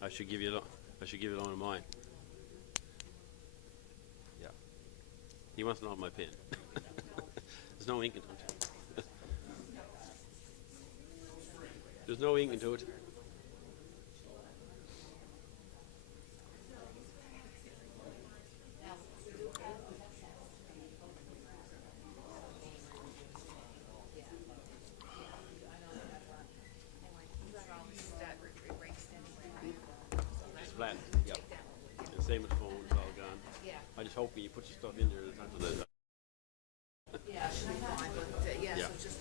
I should give you. I should give you one of mine. Yeah. He wants to know my pen. There's no ink into it. There's no ink into it. It's flat. Yep. And same with the phone. It's all gone. I just hope when you put your stuff in there, it's not the. Yeah, should be fine, but yeah, Yeah. so just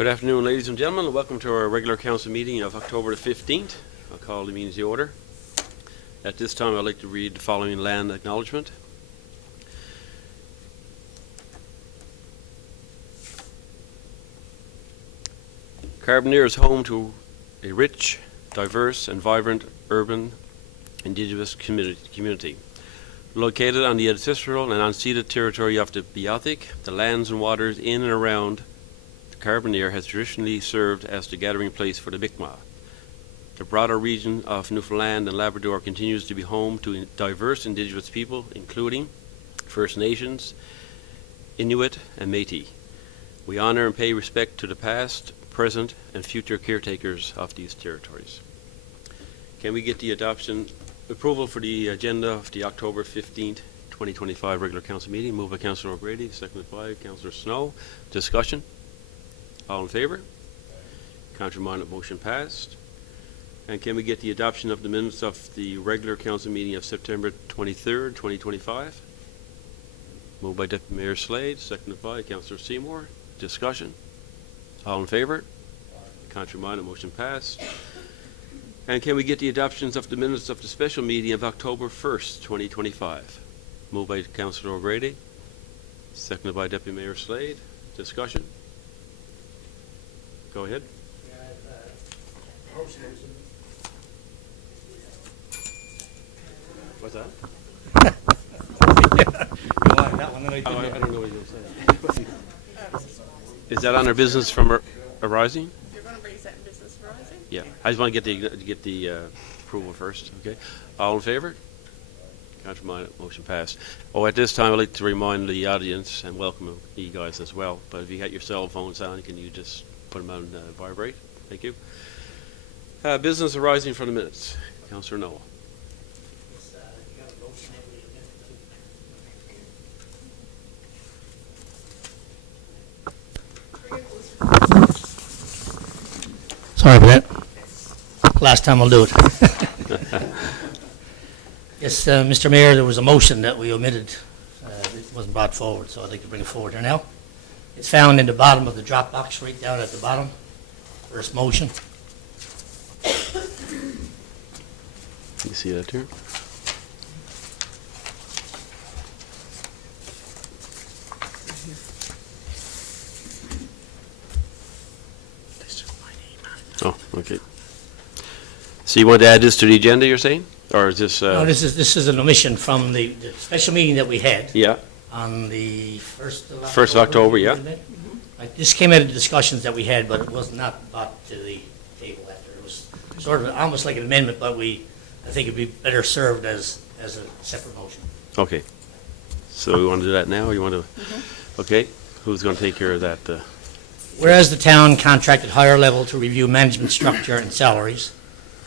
Good afternoon, ladies and gentlemen, and welcome to our regular council meeting of October the 15th. I'll call the meeting to order. At this time, I'd like to read the following land acknowledgement. Carbonear is home to a rich, diverse, and vibrant urban indigenous community. Located on the ancestral and unceded territory of the Beothuk, the lands and waters in and around the Carbonear has traditionally served as the gathering place for the Mi'kmaq. The broader region of Newfoundland and Labrador continues to be home to diverse indigenous people, including First Nations, Inuit, and Métis. We honor and pay respect to the past, present, and future caretakers of these territories. Can we get the approval for the agenda of the October 15th, 2025 regular council meeting? Moved by Councillor O'Grady, seconded by Councillor Snow. Discussion? All in favor? Contrary-minded, motion passed. And can we get the adoption of the minutes of the regular council meeting of September 23rd, 2025? Moved by Deputy Mayor Slade, seconded by Councillor Seymour. Discussion? All in favor? Contrary-minded, motion passed. And can we get the adoptions of the minutes of the special meeting of October 1st, 2025? Moved by Councillor O'Grady, seconded by Deputy Mayor Slade. Discussion? Go ahead. What's that? You like that one? I don't know what you're saying. Is that on our business from arising? You're going to raise that in business rising? Yeah. I just want to get the approval first. Okay. All in favor? Contrary-minded, motion passed. Oh, at this time, I'd like to remind the audience and welcome you guys as well. But if you got your cell phones on, can you just put them on vibrate? Thank you. Business arising from the minutes. Councillor Noah. Sorry for that. Last time I'll do it. Yes, Mr. Mayor, there was a motion that we omitted. It wasn't brought forward, so I'd like to bring it forward here now. It's found in the bottom of the drop box, right down at the bottom. First motion. You see that here? Oh, okay. So you want to add this to the agenda, you're saying? Or is this... No, this is an omission from the special meeting that we had Yeah, on the 1st of October. 1st of October, yeah. Right, this came out of the discussions that we had, but it was not brought to the table after. It was sort of almost like an amendment, but I think it'd be better served as a separate motion. Okay. So we want to do that now, or you want to... Okay, who's going to take care of that? Whereas the town contracted higher level to review management structure and salaries,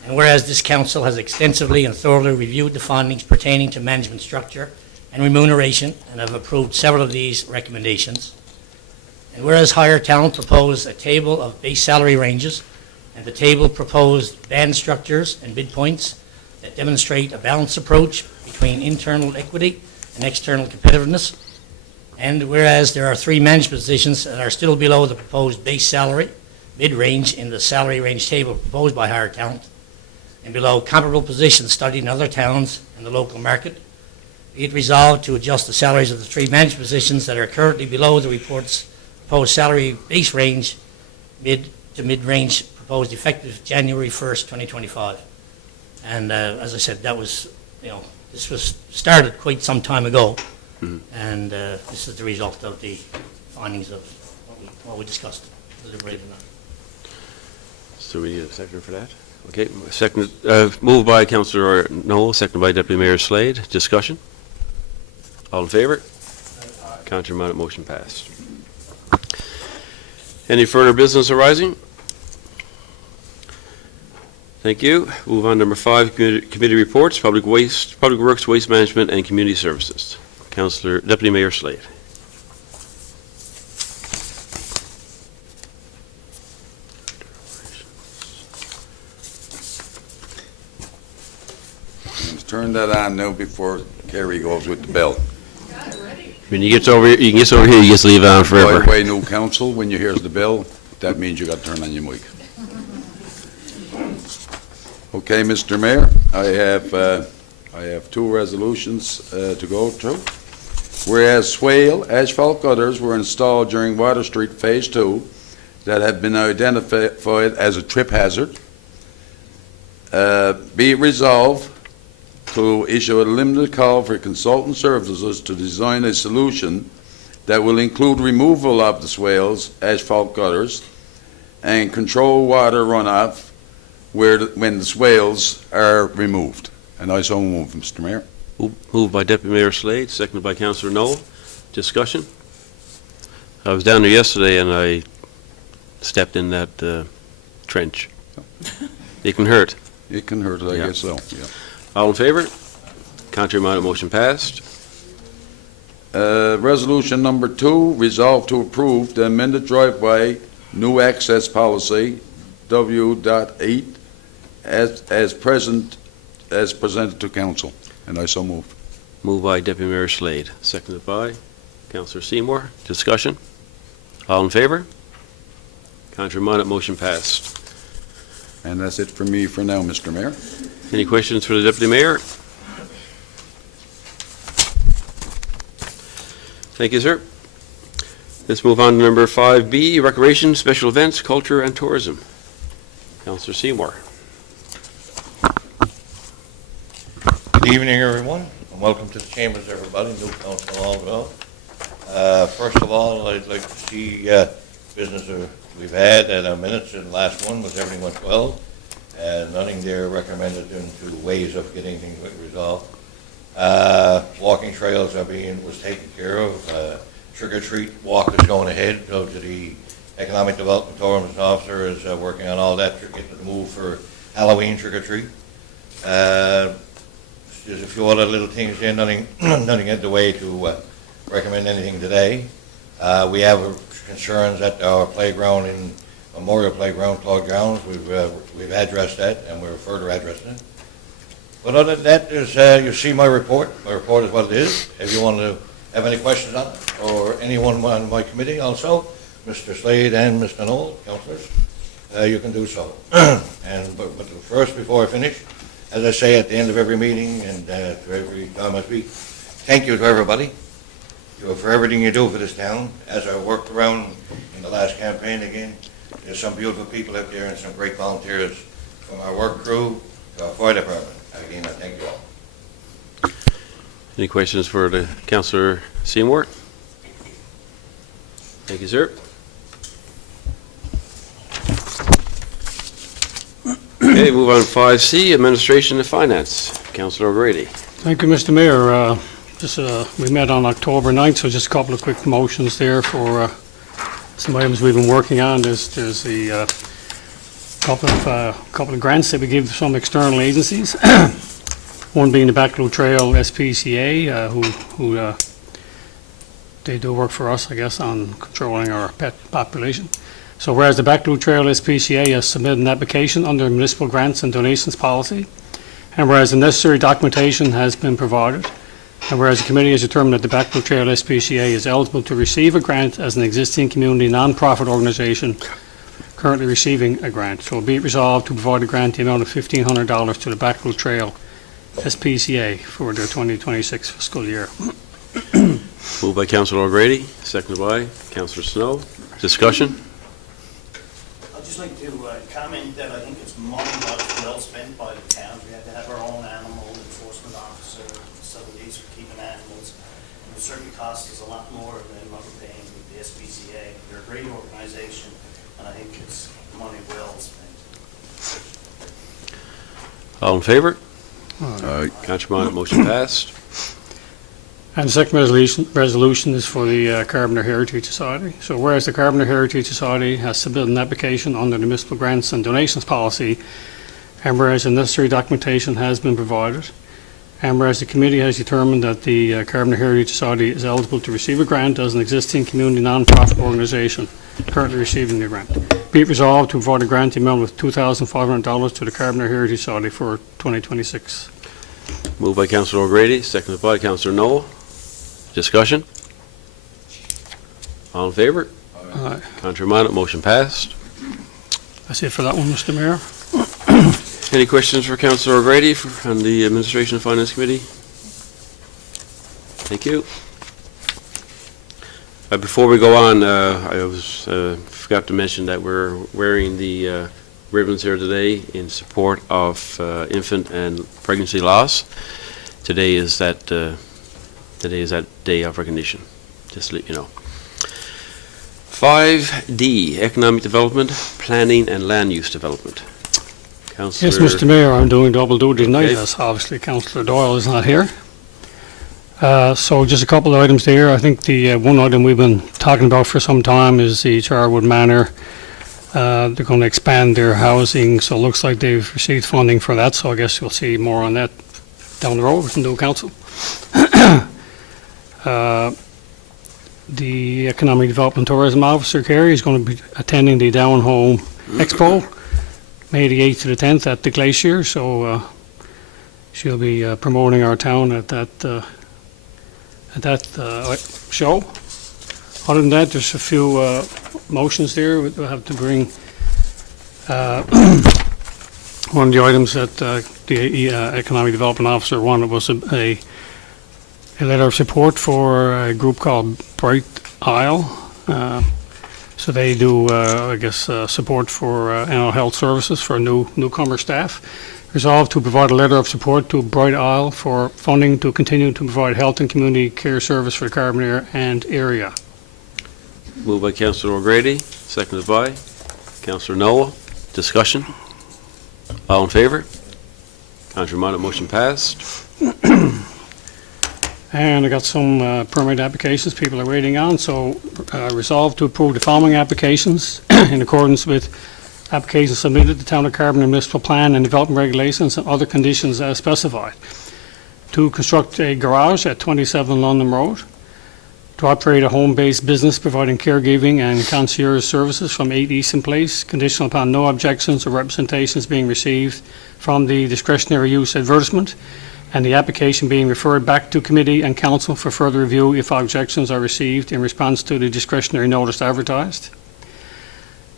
and whereas this council has extensively and thoroughly reviewed the findings pertaining to management structure and remuneration and have approved several of these recommendations, and whereas Higher Talent proposed a table of base salary ranges and the table proposed band structures and bid points that demonstrate a balanced approach between internal equity and external competitiveness, and whereas there are 3 management positions that are still below the proposed base salary mid-range in the salary range table proposed by Higher Talent, and below comparable positions studied in other towns and the local market, be it resolved to adjust the salaries of the 3 management positions that are currently below the report's proposed salary base range mid to mid-range proposed effective January 1st, 2025. And as I said, that was, this was started quite some time ago. And this is the result of the findings of what we discussed, deliberated on. So we need a second for that? Okay, second, moved by Councillor Noel, seconded by Deputy Mayor Slade. Discussion? All in favor? Contrary-minded, motion passed. Any further business arising? Thank you. Move on to number 5, committee reports, Public Works, Waste Management, and Community Services. Councillor, Deputy Mayor Slade. Let's turn that on now before Kerry goes with the bell. When you get over here, you can just leave it on By forever. the way, new council, when you hear the bell, that means you got to turn on your mic. Okay, Mr. Mayor, I have two resolutions to go through. Whereas swale asphalt gutters were installed during Water Street Phase 2 that have been identified as a trip hazard, be it resolved to issue a limited call for consultant services to design a solution that will include removal of the swales, asphalt gutters, and control water runoff when the swales are removed. And I so move, Mr. Mayor. Moved by Deputy Mayor Slade, seconded by Councillor Noel. Discussion? I was down there yesterday and I stepped in that trench. It can hurt. It can hurt, I Yeah. guess so, yeah. All in favor? Contrary-minded, motion passed. Resolution number 2, resolve to approve the amended driveway new access policy, W.8, as presented to council. And I so move. Moved by Deputy Mayor Slade, seconded by Councillor Seymour. Discussion? All in favor? Contrary-minded, motion passed. And that's it for me for now, Mr. Mayor. Any questions for the Deputy Mayor? Thank you, sir. Let's move on to number 5B, Recreation, Special Events, Culture, and Tourism. Councillor Seymour. Good evening, everyone, and welcome to the chambers, everybody, new council all well. First of all, I'd like to see business we've had at our minutes, and the last one was everything went well, and nothing there recommended into ways of getting things resolved. Walking trails was taken care of. Trick or treat walk is going ahead. Go to the Economic Development Tourism Officer is working on all that, getting the move for Halloween trick or treat. There's a few other little things there, nothing in the way to recommend anything today. We have concerns at our playground in Memorial Playground, Claude Grounds. We've addressed that, and we're further addressing it. But other than that, you see my report. My report is what it is. If you want to have any questions on it, or anyone on my committee also, Mr. Slade and Mr. Knoll, councillors, you can do so. But first, before I finish, as I say at the end of every meeting and every time I speak, thank you to everybody for everything you do for this town. As I worked around in the last campaign again, there's some beautiful people out there and some great volunteers from our work crew to our fire department. Again, I thank you all. Any questions for the Councillor Seymour? Thank you, sir. Okay, move on to 5C, Administration and Finance. Councillor O'Grady. Thank you, Mr. Mayor. We met on October 9th, so just a couple of quick motions there for some items we've been working on. There's the couple of grants that we give some external agencies. One being the Backlow Trail SPCA, who they do work for us, I guess, on controlling our pet population. So whereas the Backlow Trail SPCA has submitted an application under municipal grants and donations policy, and whereas the necessary documentation has been provided, and whereas the committee has determined that the Backlow Trail SPCA is eligible to receive a grant as an existing community non-profit organization currently receiving a grant. So be it resolved to provide a grant in the amount of $1,500 to the Backlow Trail SPCA for the 2026 fiscal year. Moved by Councillor O'Grady, seconded by Councillor Snow. Discussion? I'd just like to comment that I think it's money well spent by the town. We had to have our own animal enforcement officer, facilities for keeping animals. And it certainly costs us a lot more than what we're paying with the SPCA. They're a great organization, and I think it's money well spent. All in favor? Aye. Contrary-minded, motion passed. And the second resolution is for the Carbonear Heritage Society. So whereas the Carbonear Heritage Society has submitted an application under the municipal grants and donations policy, and whereas the necessary documentation has been provided, and whereas the committee has determined that the Carbonear Heritage Society is eligible to receive a grant as an existing community non-profit organization currently receiving the grant. Be it resolved to provide a grant amount of $2,500 to the Carbonear Heritage Society for 2026. Moved by Councillor O'Grady, seconded by Councillor Noel. Discussion? All in favor? Aye. Councillor Minot, motion passed. That's it for that one, Mr. Mayor. Any questions for Councillor O'Grady on the Administration and Finance Committee? Thank you. Before we go on, forgot to mention that we're wearing the ribbons here today in support of infant and pregnancy loss. Today is that day of recognition, just to let you know. 5D, Economic Development, Planning and Land Use Development. Councillor. Yes, Mr. Mayor, I'm doing double duty tonight, Okay. as obviously Councillor Doyle is not here. So just a couple of items there. I think the one item we've been talking about for some time is the Charwood Manor. They're going to expand their housing, so it looks like they've received funding for that, so I guess you'll see more on that down the road from the new council. The Economic Development Tourism Officer, Kerry, is going to be attending the Down Home Expo, May the 8th to the 10th at the Glacier, so she'll be promoting our town at that show. Other than that, there's a few motions there. We'll have to bring one of the items that the Economic Development Officer wanted was a letter of support for a group called Bright Isle. So they do, I guess, support for animal health services for newcomer staff. Resolved to provide a letter of support to Bright Isle for funding to continue to provide health and community care service for the Carbonear and area. Moved by Councillor O'Grady, seconded by Councillor Noah. Discussion? All in favour? Councillor Minot, motion passed. And I got some permit applications people are waiting on, so resolved to approve the following applications in accordance with applications submitted to Town of Carbonear Municipal Plan and Development Regulations and other conditions as specified. To construct a garage at 27 London Road. To operate a home-based business providing caregiving and concierge services from 8 Easton Place, conditional upon no objections or representations being received from the discretionary use advertisement, and the application being referred back to committee and council for further review if objections are received in response to the discretionary notice advertised.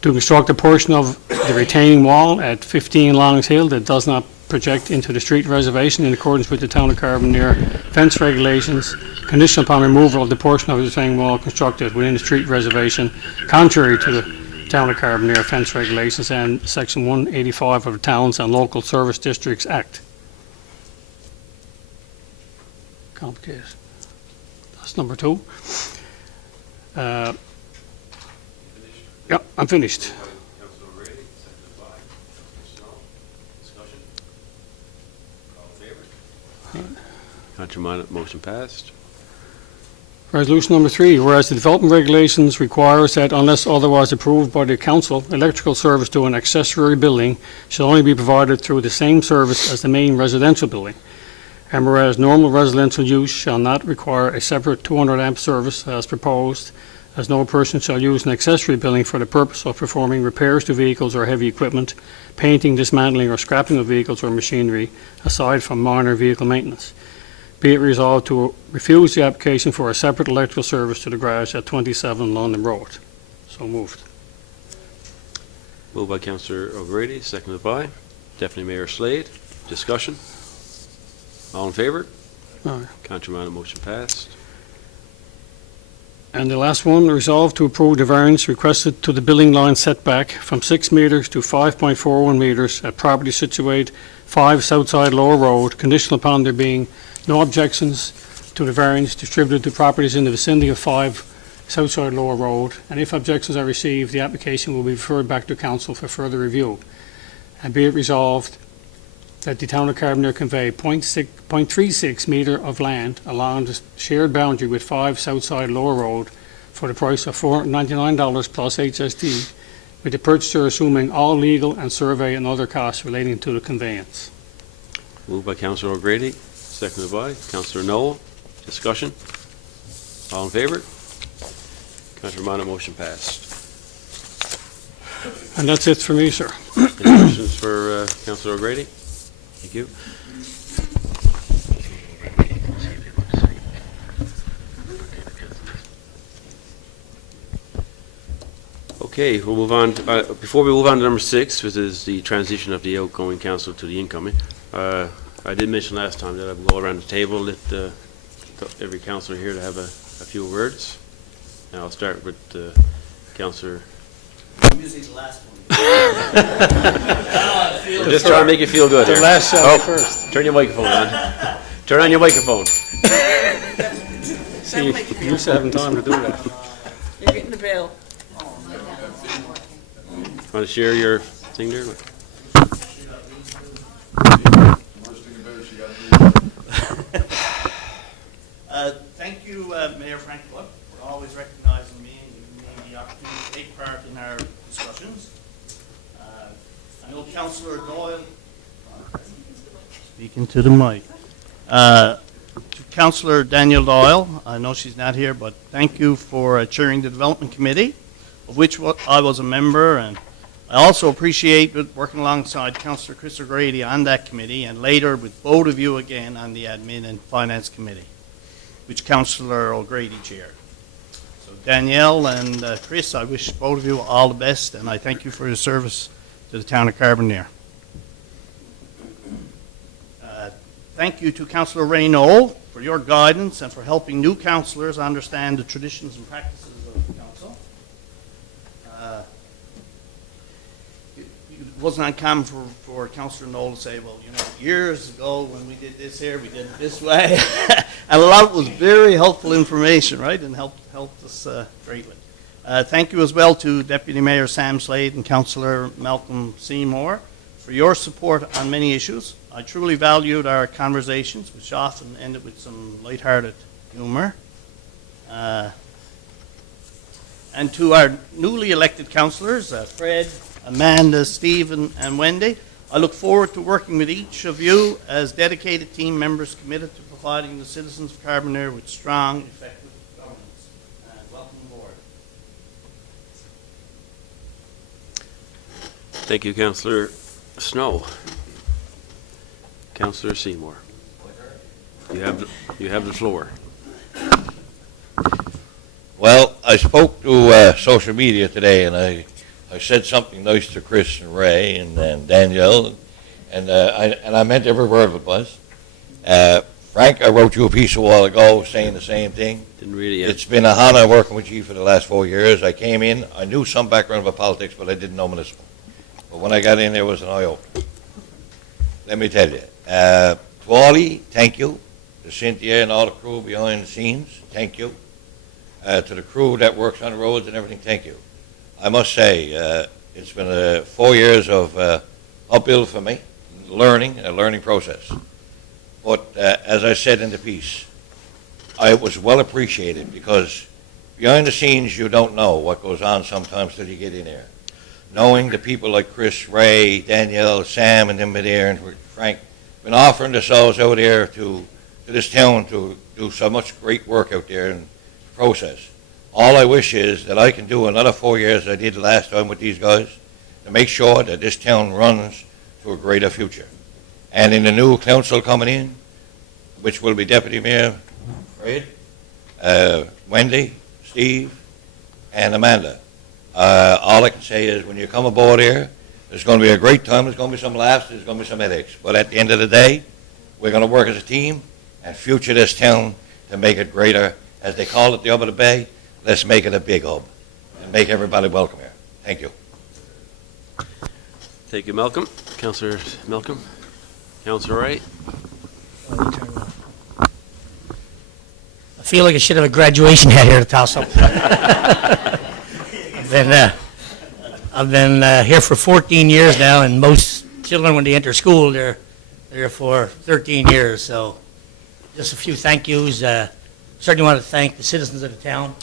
To construct a portion of the retaining wall at 15 Longs Hill that does not project into the street reservation in accordance with the Town of Carbonear fence regulations, conditional upon removal of the portion of the retaining wall constructed within the street reservation, contrary to the Town of Carbonear fence regulations and Section 185 of the Towns and Local Service Districts Act. Complicated. That's number 2. Yeah, I'm finished. Councillor O'Grady, seconded by Councillor Snow. Discussion? All in favour? Councillor Minot, motion passed. Resolution number 3, whereas the development regulations requires that unless otherwise approved by the council, electrical service to an accessory building shall only be provided through the same service as the main residential building. And whereas normal residential use shall not require a separate 200 amp service as proposed, as no person shall use an accessory building for the purpose of performing repairs to vehicles or heavy equipment, painting, dismantling, or scrapping of vehicles or machinery, aside from minor vehicle maintenance. Be it resolved to refuse the application for a separate electrical service to the garage at 27 London Road. So moved. Moved by Councillor O'Grady, seconded by Deputy Mayor Slade. Discussion? All in favour? Aye. Councillor Minot, motion passed. And the last one, resolved to approve the variance requested to the building line setback from 6 metres to 5.41 metres at property situated 5 Southside Lower Road, conditional upon there being no objections to the variance distributed to properties in the vicinity of 5 Southside Lower Road, and if objections are received, the application will be referred back to council for further review. And be it resolved that the Town of Carbonear convey 0.36 metre of land along the shared boundary with 5 Southside Lower Road for the price of $499 plus HST, with the purchaser assuming all legal and survey and other costs relating to the conveyance. Moved by Councillor O'Grady, seconded by Councillor Noel. Discussion? All in favour? Councillor Minot, motion passed. And that's it for me, sir. Any questions for Councillor O'Grady? Thank you. Okay, we'll move on. Before we move on to number 6, which is the transition of the outgoing council to the incoming, I did mention last time that I would go around the table, let every councillor here to have a few words. And I'll start with Councillor. Usually the last one. We're just trying to make you feel good The here. last shall be first. Turn your microphone on. Turn on your microphone. See, you used to having time to do that. You're getting the bill. Want to share your thing there? Thank you, Mayor Frank Buck, for always recognizing me and giving me the opportunity to take part in our discussions. I know Councillor Doyle. Speaking to the mic. To Councillor Daniel Doyle, I know she's not here, but thank you for chairing the Development Committee, of which I was a member, and I also appreciate working alongside Councillor Chris O'Grady on that committee, and later with both of you again on the Admin and Finance Committee, which Councillor O'Grady chaired. So Danielle and Chris, I wish both of you all the best, and I thank you for your service to the town of Carbonear. Thank you to Councillor Ray Knoll for your guidance and for helping new councillors understand the traditions and practices of the council. It wasn't uncommon for Councillor Knoll to say, well, you know, years ago when we did this here, we did it this way. And a lot was very helpful information, right, and helped us greatly. Thank you as well to Deputy Mayor Sam Slade and Councillor Malcolm Seymour for your support on many issues. I truly valued our conversations, which often ended with some lighthearted humor. And to our newly elected councillors, Fred, Amanda, Stephen, and Wendy, I look forward to working with each of you as dedicated team members committed to providing the citizens of Carbonear with strong, effective governance. Welcome aboard. Thank you, Councillor Snow. Councillor Seymour. You have the floor. Well, I spoke to social media today, and I said something nice to Chris and Ray and Danielle, and I meant every word of it was. Frank, I wrote you a piece a while ago saying the same thing. Didn't really. It's been an honor working with you for the last 4 years. I came in, I knew some background about politics, but I didn't know municipal. But when I got in, there was an eye-opener. Let me tell you. To Ollie, thank you. To Cynthia and all the crew behind the scenes, thank you. To the crew that works on the roads and everything, thank you. I must say, it's been 4 years of uphill for me, a learning process. But as I said in the piece, I was well appreciated because behind the scenes you don't know what goes on sometimes till you get in there. Knowing the people like Chris, Ray, Danielle, Sam, and them there, and Frank, been offering themselves out there to this town to do so much great work out there in the process. All I wish is that I can do another 4 years as I did last time with these guys to make sure that this town runs to a greater future. And in the new council coming in, which will be Deputy Mayor Fred, Wendy, Steve, and Amanda, all I can say is when you come aboard here, there's going to be a great time. There's going to be some laughs. There's going to be some headaches. But at the end of the day, we're going to work as a team and future this town to make it greater. As they call it the hub of the bay, let's make it a big hub and make everybody welcome here. Thank you. Thank you, Malcolm. Councillor Malcolm. Councillor Wright. I feel like I should have a graduation hat here to toss up. I've been here for 14 years now, and most children, when they enter school, they're there for 13 years. So just a few thank yous. Certainly want to thank the citizens of the town.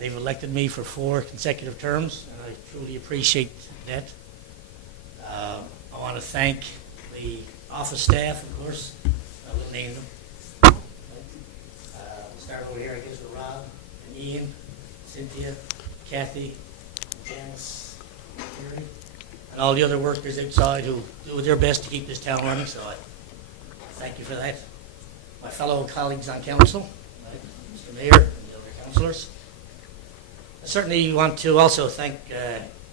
They've elected me for 4 consecutive terms, and I truly appreciate that. I want to thank the office staff, of course. I will name them. We'll start over here, I guess, with Rob and Ian, Cynthia, Kathy, Janice, and all the other workers outside who do their best to keep this town running, so I thank you for that. My fellow colleagues on council, Mr. Mayor, and the other councilors. I certainly want to also thank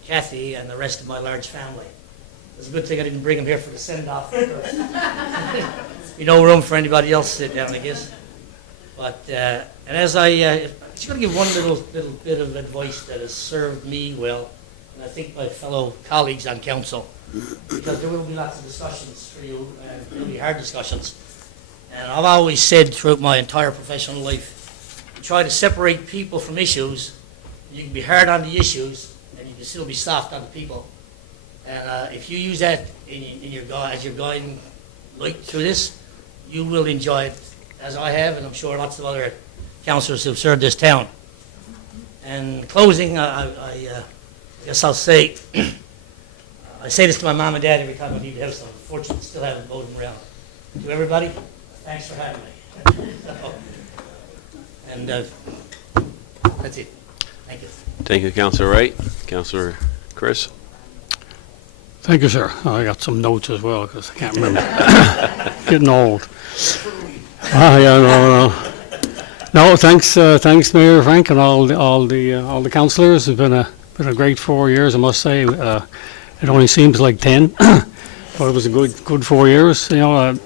Kathy and the rest of my large family. It's a good thing I didn't bring them here for the send-off. Be no room for anybody else to sit down, I guess. But, and as I'm just going to give one little bit of advice that has served me well, and I think my fellow colleagues on council, because there will be lots of discussions for you, and there will be hard discussions. And I've always said throughout my entire professional life, you try to separate people from issues. You can be hard on the issues, and you can still be soft on the people. And if you use that as your guiding light through this, you will enjoy it, as I have, and I'm sure lots of other councillors who've served this town. And in closing, I guess I'll say, I say this to my mom and dad every time I leave the house. I'm fortunate to still have them voting around. To everybody, thanks for having me. And that's it. Thank you. Thank you, Councillor Wright. Councillor Chris? Thank you, sir. I got some notes as well, because I can't remember. Getting old. Yeah, no, thanks, Mayor Frank, and all the councillors. It's been a great 4 years, I must say. It only seems like 10, but it was a good 4 years. You know,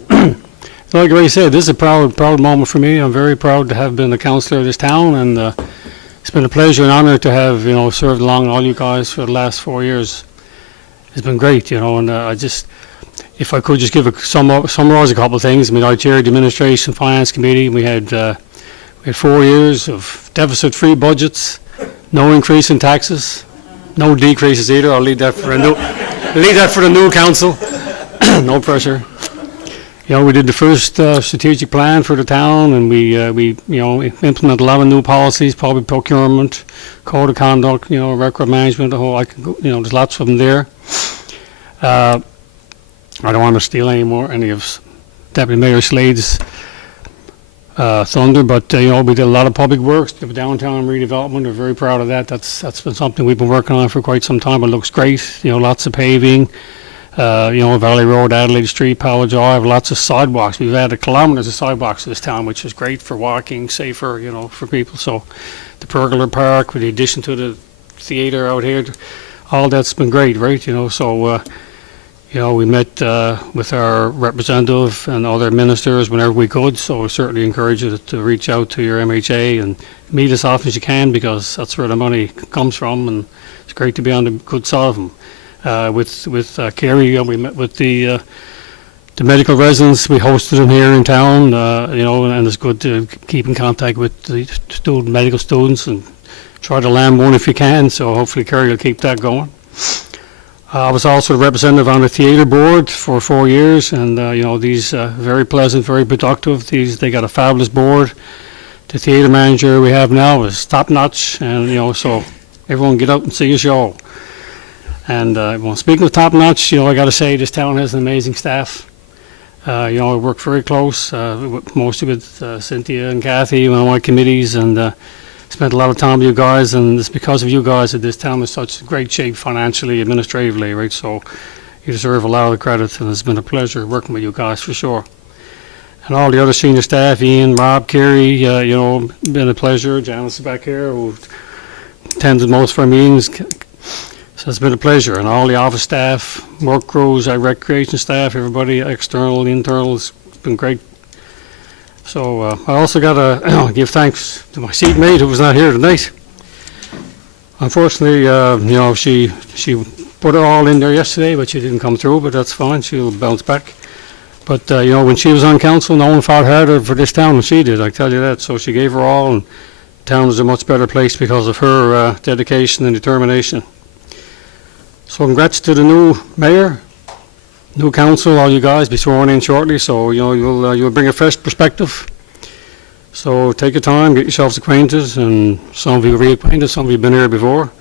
like I said, this is a proud moment for me. I'm very proud to have been a councillor of this town, and it's been a pleasure and honour to have served along all you guys for the last 4 years. It's been great, and if I could just summarize a couple of things. I mean, I chaired the Administration Finance Committee. We had 4 years of deficit-free budgets, no increase in taxes, no decreases either. I'll leave that for the new council. No pressure. We did the first strategic plan for the town, and we implemented a lot of new policies, public procurement, code of conduct, record management, there's lots of them there. I don't want to steal any of Deputy Mayor Slade's thunder, but we did a lot of public works, the downtown redevelopment. We're very proud of that. That's been something we've been working on for quite some time. It looks great. Lots of paving. Valley Road, Adelaide Street, Powell Drive, lots of sidewalks. We've added kilometres of sidewalks to this town, which is great for walking, safer, for people. So the Pergola Park, with the addition to the theatre out here, all that's been great, right? So we met with our representative and other ministers whenever we could. So we certainly encourage you to reach out to your MHA and meet as often as you can, because that's where the money comes from, and it's great to be on the good side of them. With Kerry, we met with the medical residents. We hosted them here in town, and it's good to keep in contact with the medical students and try to land one if you can. So hopefully Kerry will keep that going. I was also the representative on the theatre board for 4 years, and these very pleasant, very productive. They got a fabulous board. The theatre manager we have now is top notch, and so everyone get out and see a show. And speaking of top notch, I got to say this town has an amazing staff. I work very close, mostly with Cynthia and Kathy on my committees, and spent a lot of time with you guys. And it's because of you guys that this town is such great shape financially, administratively, right? So you deserve a lot of the credit, and it's been a pleasure working with you guys for sure. And all the other senior staff, Ian, Rob, Kerry, been a pleasure. Janice is back here, who attended most of our meetings. So it's been a pleasure, and all the office staff, work crews, recreation staff, everybody, external, internal, it's been great. So I also got to give thanks to my seatmate who was not here tonight. Unfortunately, she put it all in there yesterday, but she didn't come through, but that's fine, she'll bounce back. But, when she was on council, no one fought harder for this town than she did, I tell you that. So she gave her all, and the town is a much better place because of her dedication and determination. So congrats to the new mayor, new council, all you guys be sworn in shortly, so you'll bring a fresh perspective. So take your time, get yourselves acquainted, and some of you reacquainted, some of you have been here before.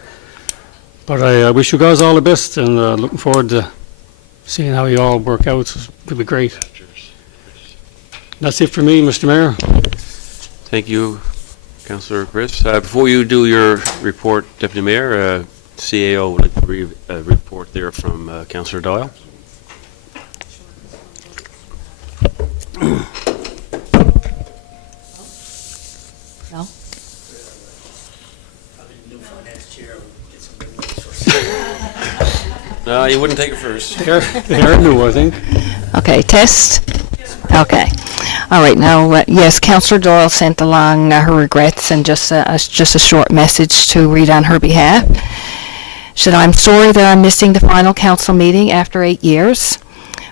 But I wish you guys all the best, and looking forward to seeing how you all work out. It'll be great. That's it for me, Mr. Mayor. Thank you, Councillor Chris. Before you do your report, Deputy Mayor, CAO would like to report there from Councillor Doyle. No? You wouldn't take it first. They're new, I think. Okay, test? Okay. All right, now, yes, Councillor Doyle sent along her regrets and just a short message to read on her behalf. She said, I'm sorry that I'm missing the final council meeting after 8 years,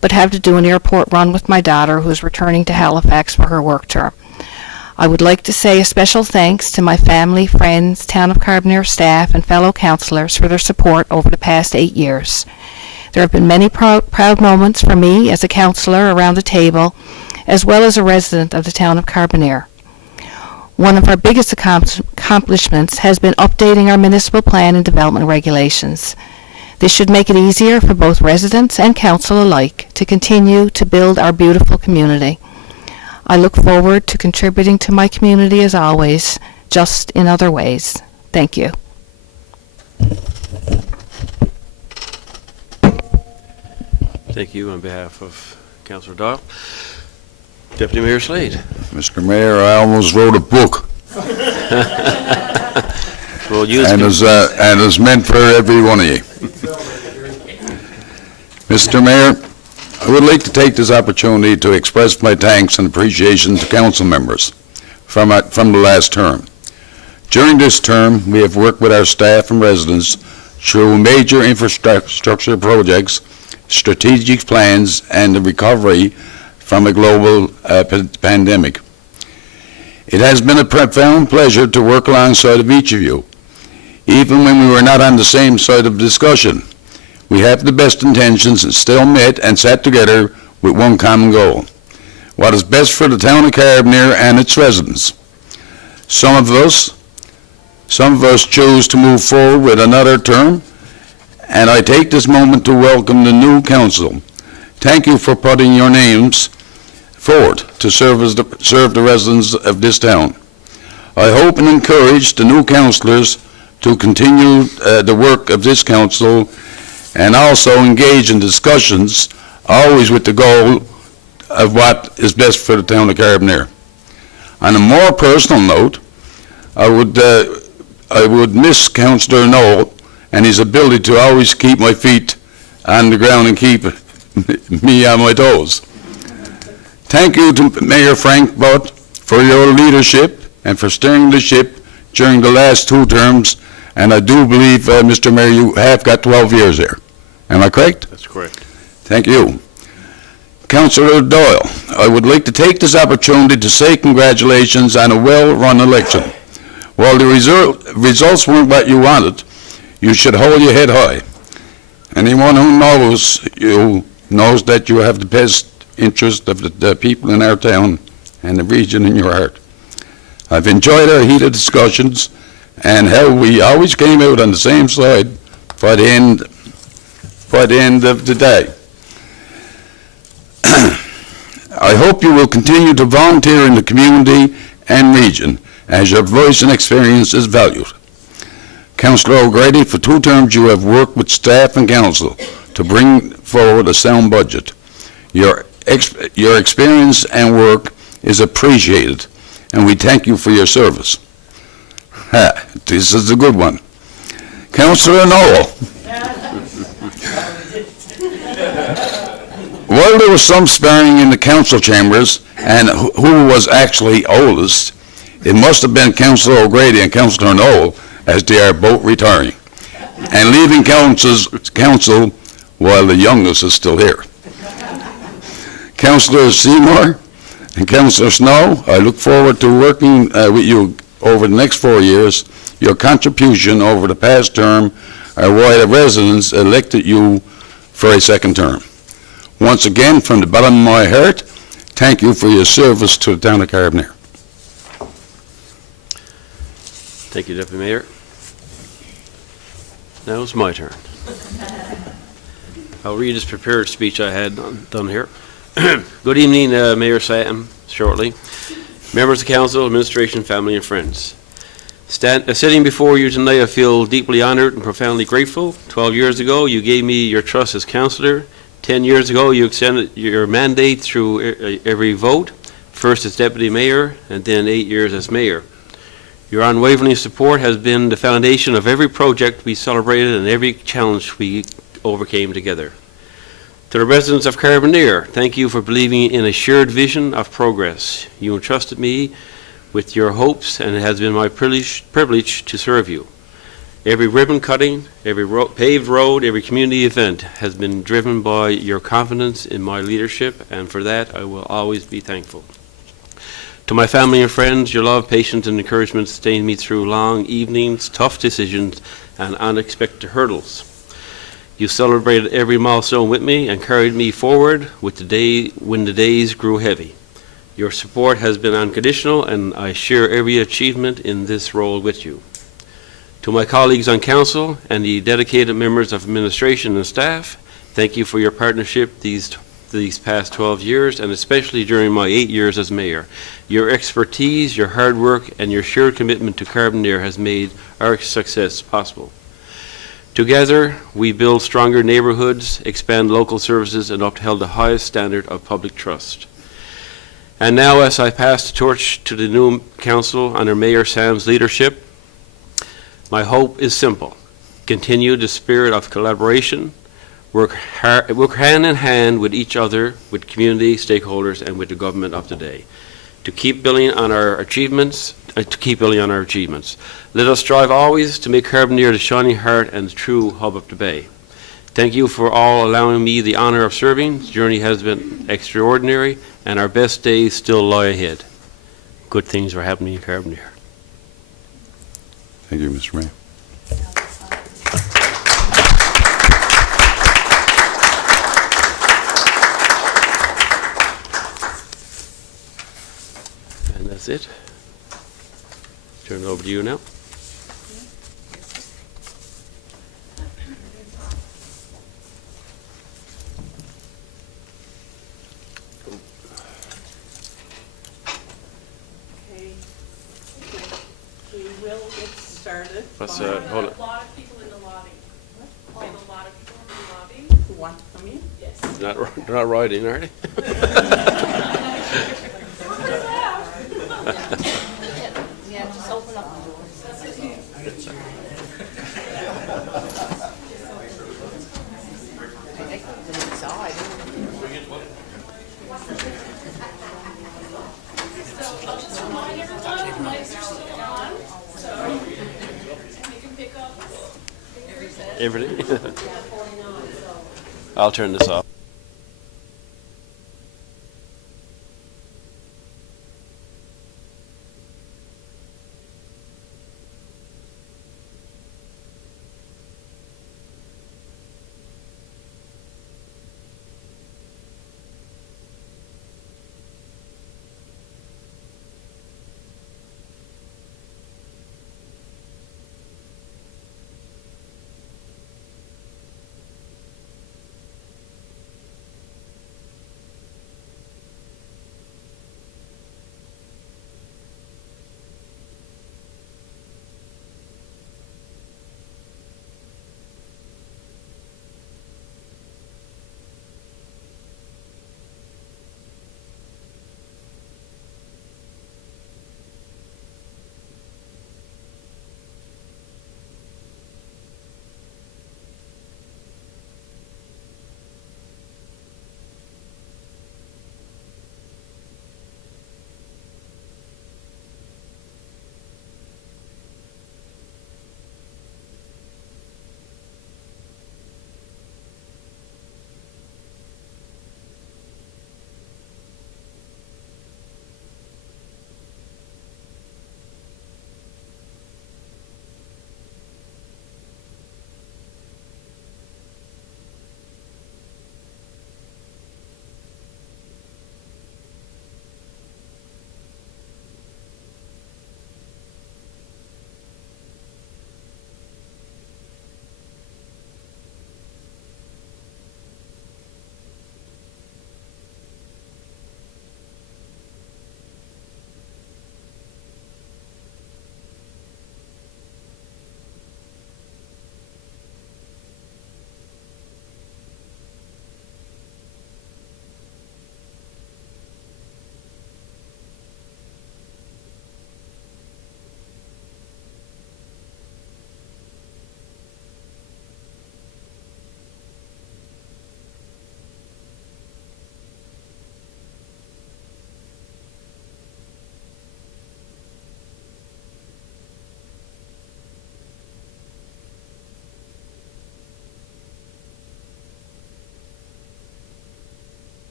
but have to do an airport run with my daughter who is returning to Halifax for her work term. I would like to say a special thanks to my family, friends, Town of Carbonear staff, and fellow councillors for their support over the past 8 years. There have been many proud moments for me as a councillor around the table, as well as a resident of the Town of Carbonear. One of our biggest accomplishments has been updating our municipal plan and development regulations. This should make it easier for both residents and council alike to continue to build our beautiful community. I look forward to contributing to my community as always, just in other ways. Thank you. Thank you on behalf of Councillor Doyle. Deputy Mayor Slade. Mr. Mayor, I almost wrote a book, Well, you and it's meant for every one of you. Mr. Mayor, I would like to take this opportunity to express my thanks and appreciation to council members from the last term. During this term, we have worked with our staff and residents through major infrastructure projects, strategic plans, and the recovery from a global pandemic. It has been a profound pleasure to work alongside of each of you, even when we were not on the same side of the discussion. We have the best intentions and still met and sat together with one common goal: what is best for the town of Carbonear and its residents. Some of us choose to move forward with another term, and I take this moment to welcome the new council. Thank you for putting your names forward to serve the residents of this town. I hope and encourage the new councillors to continue the work of this council and also engage in discussions, always with the goal of what is best for the town of Carbonear. On a more personal note, I would miss Councillor Noel and his ability to always keep my feet on the ground and keep me on my toes. Thank you to Mayor Frank Butt for your leadership and for steering the ship during the last 2 terms, and I do believe, Mr. Mayor, you have got 12 years there. Am I correct? That's correct. Thank you. Councillor Doyle, I would like to take this opportunity to say congratulations on a well-run election. While the results weren't what you wanted, you should hold your head high. Anyone who knows you knows that you have the best interest of the people in our town and the region in your heart. I've enjoyed our heated discussions and how we always came out on the same side by the end of the day. I hope you will continue to volunteer in the community and region as your voice and experience is valued. Councillor O'Grady, for 2 terms you have worked with staff and council to bring forward a sound budget. Your experience and work is appreciated, and we thank you for your service. This is a good one. Councillor Noel. While there was some sparring in the council chambers and who was actually oldest, it must have been Councillor O'Grady and Councillor Noel, as they are both retiring and leaving council while the youngest is still here. Councillor Seymour and Councillor Snow, I look forward to working with you over the next 4 years. Your contribution over the past term are why the residents elected you for a 2nd term. Once again, from the bottom of my heart, thank you for your service to the town of Carbonear. Thank you, Deputy Mayor. Now it's my turn. I'll read this prepared speech I had done here. Good evening, Mayor Sam, shortly. Members of council, administration, family, and friends. Sitting before you tonight, I feel deeply honored and profoundly grateful. 12 years ago, you gave me your trust as councillor. 10 years ago, you extended your mandate through every vote, first as deputy mayor, and then 8 years as mayor. Your unwavering support has been the foundation of every project we celebrated and every challenge we overcame together. To the residents of Carbonear, thank you for believing in a shared vision of progress. You entrusted me with your hopes, and it has been my privilege to serve you. Every ribbon cutting, every paved road, every community event has been driven by your confidence in my leadership, and for that I will always be thankful. To my family and friends, your love, patience, and encouragement sustained me through long evenings, tough decisions, and unexpected hurdles. You celebrated every milestone with me and carried me forward when the days grew heavy. Your support has been unconditional, and I share every achievement in this role with you. To my colleagues on council and the dedicated members of administration and staff, thank you for your partnership these past 12 years, and especially during my 8 years as mayor. Your expertise, your hard work, and your shared commitment to Carbonear has made our success possible. Together, we build stronger neighborhoods, expand local services, and upheld the highest standard of public trust. And now, as I pass the torch to the new council under Mayor Sam's leadership, my hope is simple. Continue the spirit of collaboration, work hand in hand with each other, with community stakeholders, and with the government of today, to keep building on our achievements. Let us strive always to make Carbonear the shining heart and the true hub of the Bay. Thank you for all allowing me the honor of serving. The journey has been extraordinary, and our best days still lie ahead. Good things are happening in Carbonear. Thank you, Mr. Mayor. And that's it. Turn it over to you now. Okay. We will get started. Let's, by- hold it. A lot of people in the lobby. We have a lot of people in the lobby. Who want to come in? Yes. They're not riding, are they? Yeah, just open up the doors. I'll just remind everyone, lights are still on, so you can pick up Everything? I'll turn this off.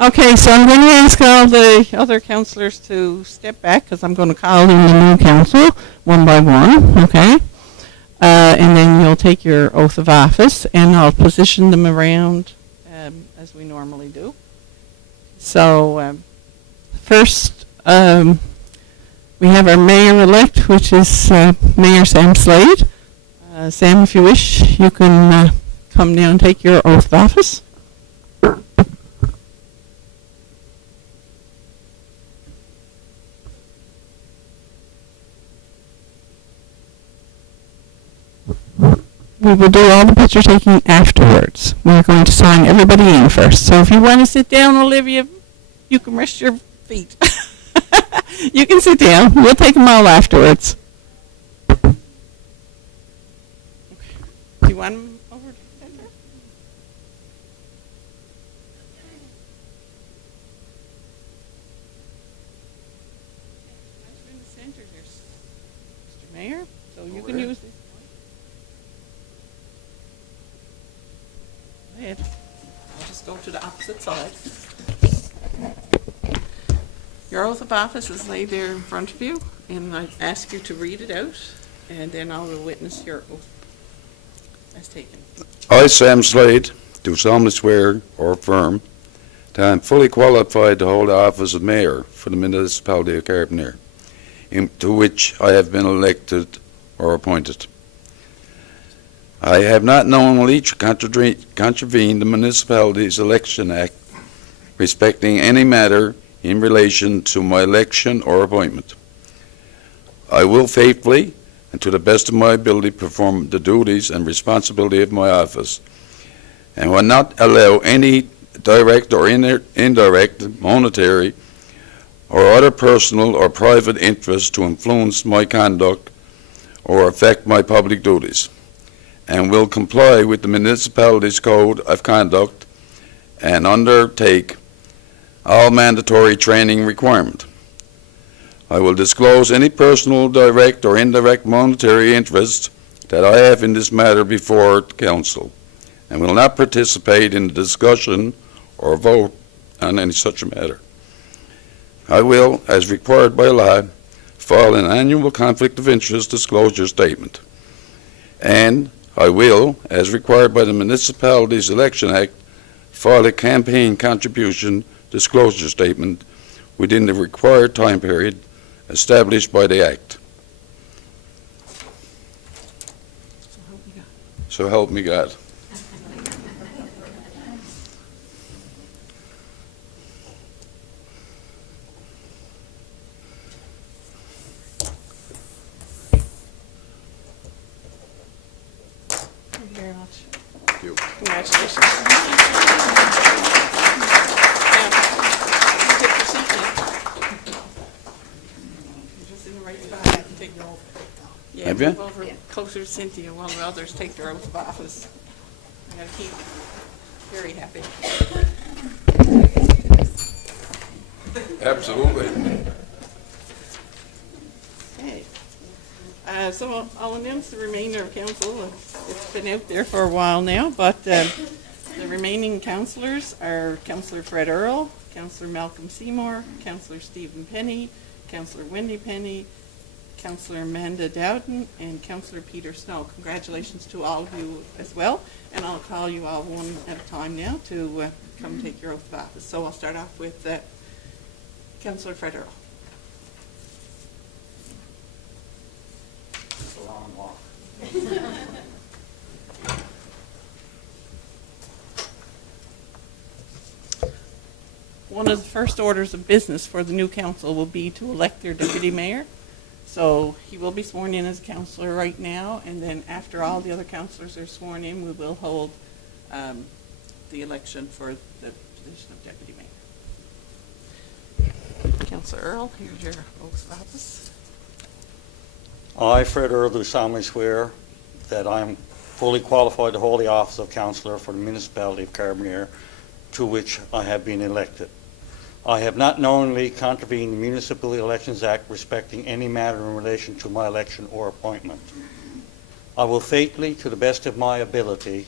Okay, so I'm going to ask all the other councillors to step back because I'm going to call in the new council one by one, okay? And then you'll take your oath of office, and I'll position them around as we normally do. So first, we have our mayor-elect, which is Mayor Sam Slade. Sam, if you wish, you can come down and take your oath of office. We will do all the picture taking afterwards. We're going to sign everybody in first. So if you want to sit down, Olivia, you can rest your feet. You can sit down. We'll take them all afterwards. Okay. Do you want them over to the center? Once you're in the center, there's Mr. Mayor. So you can use this. I'll just go to the opposite side. Your oath of office is laid there in front of you, and I ask you to read it out, and then I will witness your oath as taken. I, Sam Slade, do solemnly swear or affirm that I am fully qualified to hold the office of mayor for the municipality of Carbonear, to which I have been elected or appointed. I have not knowingly contravened the Municipalities Election Act respecting any matter in relation to my election or appointment. I will faithfully and to the best of my ability perform the duties and responsibility of my office, and will not allow any direct or indirect monetary or other personal or private interest to influence my conduct or affect my public duties, and will comply with the municipality's code of conduct and undertake all mandatory training requirement. I will disclose any personal, direct, or indirect monetary interest that I have in this matter before council, and will not participate in the discussion or vote on any such matter. I will, as required by law, file an annual conflict of interest disclosure statement, and I will, as required by the Municipalities Election Act, file a campaign contribution disclosure statement within the required time period established by the Act. So help me God. Thank you very much. Thank you. Congratulations. Now, you take your seat now. You're just in the right spot. I can take your oath. Yeah, Have you? move over closer to Cynthia while the others take their oath of office. I gotta keep very happy. Absolutely. Okay. So I'll announce the remainder of council. It's been out there for a while now, but the remaining councillors are Councillor Fred Earl, Councillor Malcolm Seymour, Councillor Stephen Penny, Councillor Wendy Penny, Councillor Amanda Dowden, and Councillor Peter Snow. Congratulations to all of you as well, and I'll call you all one at a time now to come take your oath of office. So I'll start off with Councillor Fred Earl. It's a long walk. One of the first orders of business for the new council will be to elect their deputy mayor. So he will be sworn in as a councillor right now, and then after all the other councillors are sworn in, we will hold the election for the position of deputy mayor. Councillor Earl, here's your oath of office. I, Fred Earl, do solemnly swear that I am fully qualified to hold the office of councillor for the municipality of Carbonear, to which I have been elected. I have not knowingly contravened the Municipal Elections Act respecting any matter in relation to my election or appointment. I will faithfully, to the best of my ability,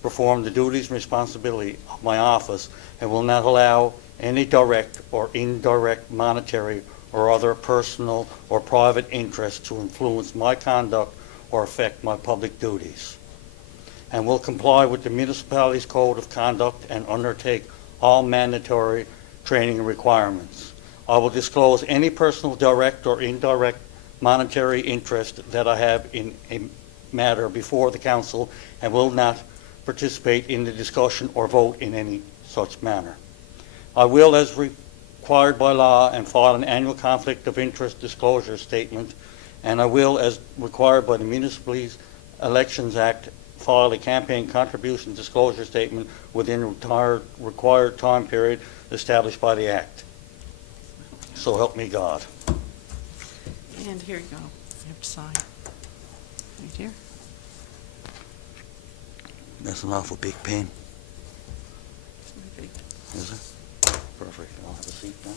perform the duties and responsibility of my office, and will not allow any direct or indirect monetary or other personal or private interest to influence my conduct or affect my public duties, and will comply with the municipality's code of conduct and undertake all mandatory training requirements. I will disclose any personal direct or indirect monetary interest that I have in a matter before the council and will not participate in the discussion or vote in any such manner. I will, as required by law, and file an annual conflict of interest disclosure statement, and I will, as required by the Municipal Elections Act, file a campaign contribution disclosure statement within the required time period established by the Act. So help me God. And here you go. You have to sign. Right here. That's an awful big pen, Okay. is it? Perfect. I'll have a seat now.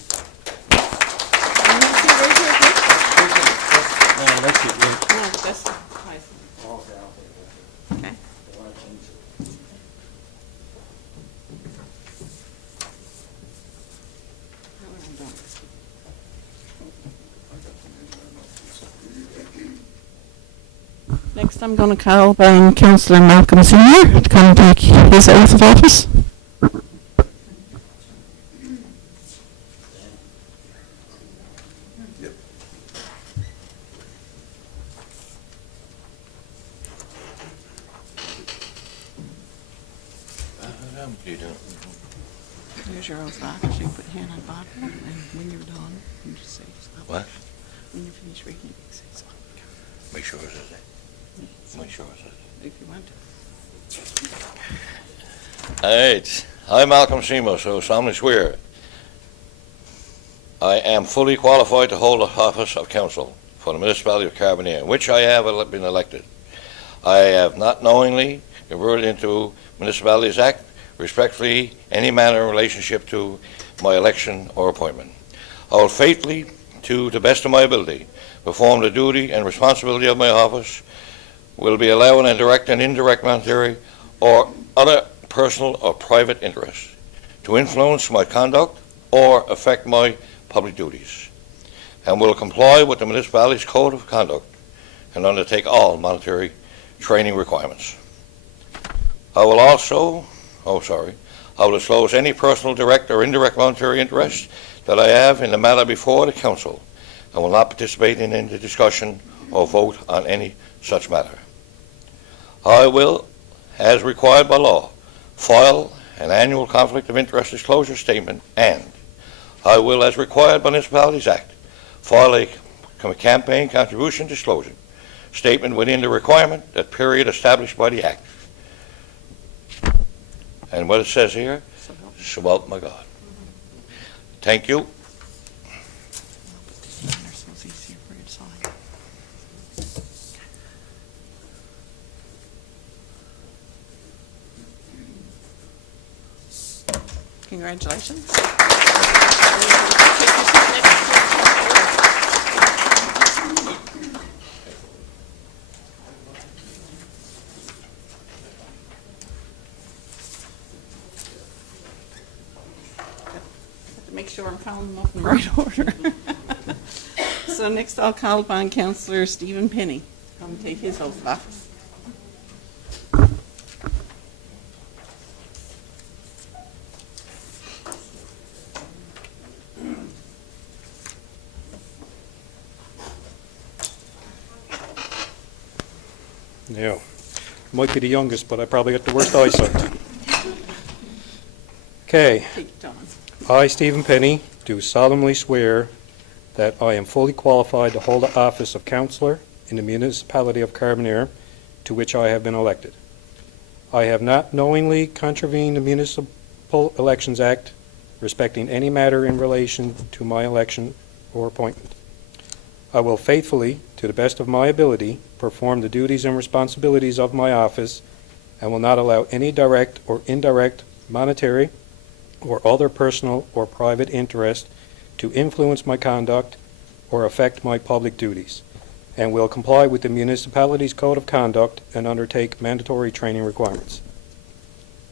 And you see right here, Dick? No, that's it. No, but that's nice. Okay, I'll take that. Okay. Next, I'm going to call upon Councillor Malcolm Senior to come and take his oath of office. There's your oath of office. You put your hand on the bottom, and when you're done, you just say stop. What? When you finish reading, you say stop. Make sure it says that. Make sure it says If you want to. that. All right. I, Malcolm Seymour, so solemnly swear I am fully qualified to hold the office of council for the municipality of Carbonear, in which I have been elected. I have not knowingly converted into Municipalities Act respectfully any manner in relationship to my election or appointment. I will faithfully, to the best of my ability, perform the duty and responsibility of my office, will be allowing and direct and indirect monetary or other personal or private interests to influence my conduct or affect my public duties, and will comply with the municipality's code of conduct and undertake all monetary training requirements. I will disclose any personal direct or indirect monetary interest that I have in the matter before the council, and will not participate in any discussion or vote on any such matter. I will, as required by law, file an annual conflict of interest disclosure statement, and I will, as required by Municipalities Act, file a campaign contribution disclosure statement within the requirement, that period established by the Act. And what it says here, so help my God. Thank you. Congratulations. Make sure I'm calling them up in the right order. So next I'll call upon Councillor Stephen Penny. Come take his oath of office. Yeah. Might be the youngest, but I probably got the worst eyesight. Okay. Take your time. I, Stephen Penny, do solemnly swear that I am fully qualified to hold the office of councillor in the municipality of Carbonear, to which I have been elected. I have not knowingly contravened the Municipal Elections Act respecting any matter in relation to my election or appointment. I will faithfully, to the best of my ability, perform the duties and responsibilities of my office, and will not allow any direct or indirect monetary or other personal or private interest to influence my conduct or affect my public duties, and will comply with the municipality's code of conduct and undertake mandatory training requirements.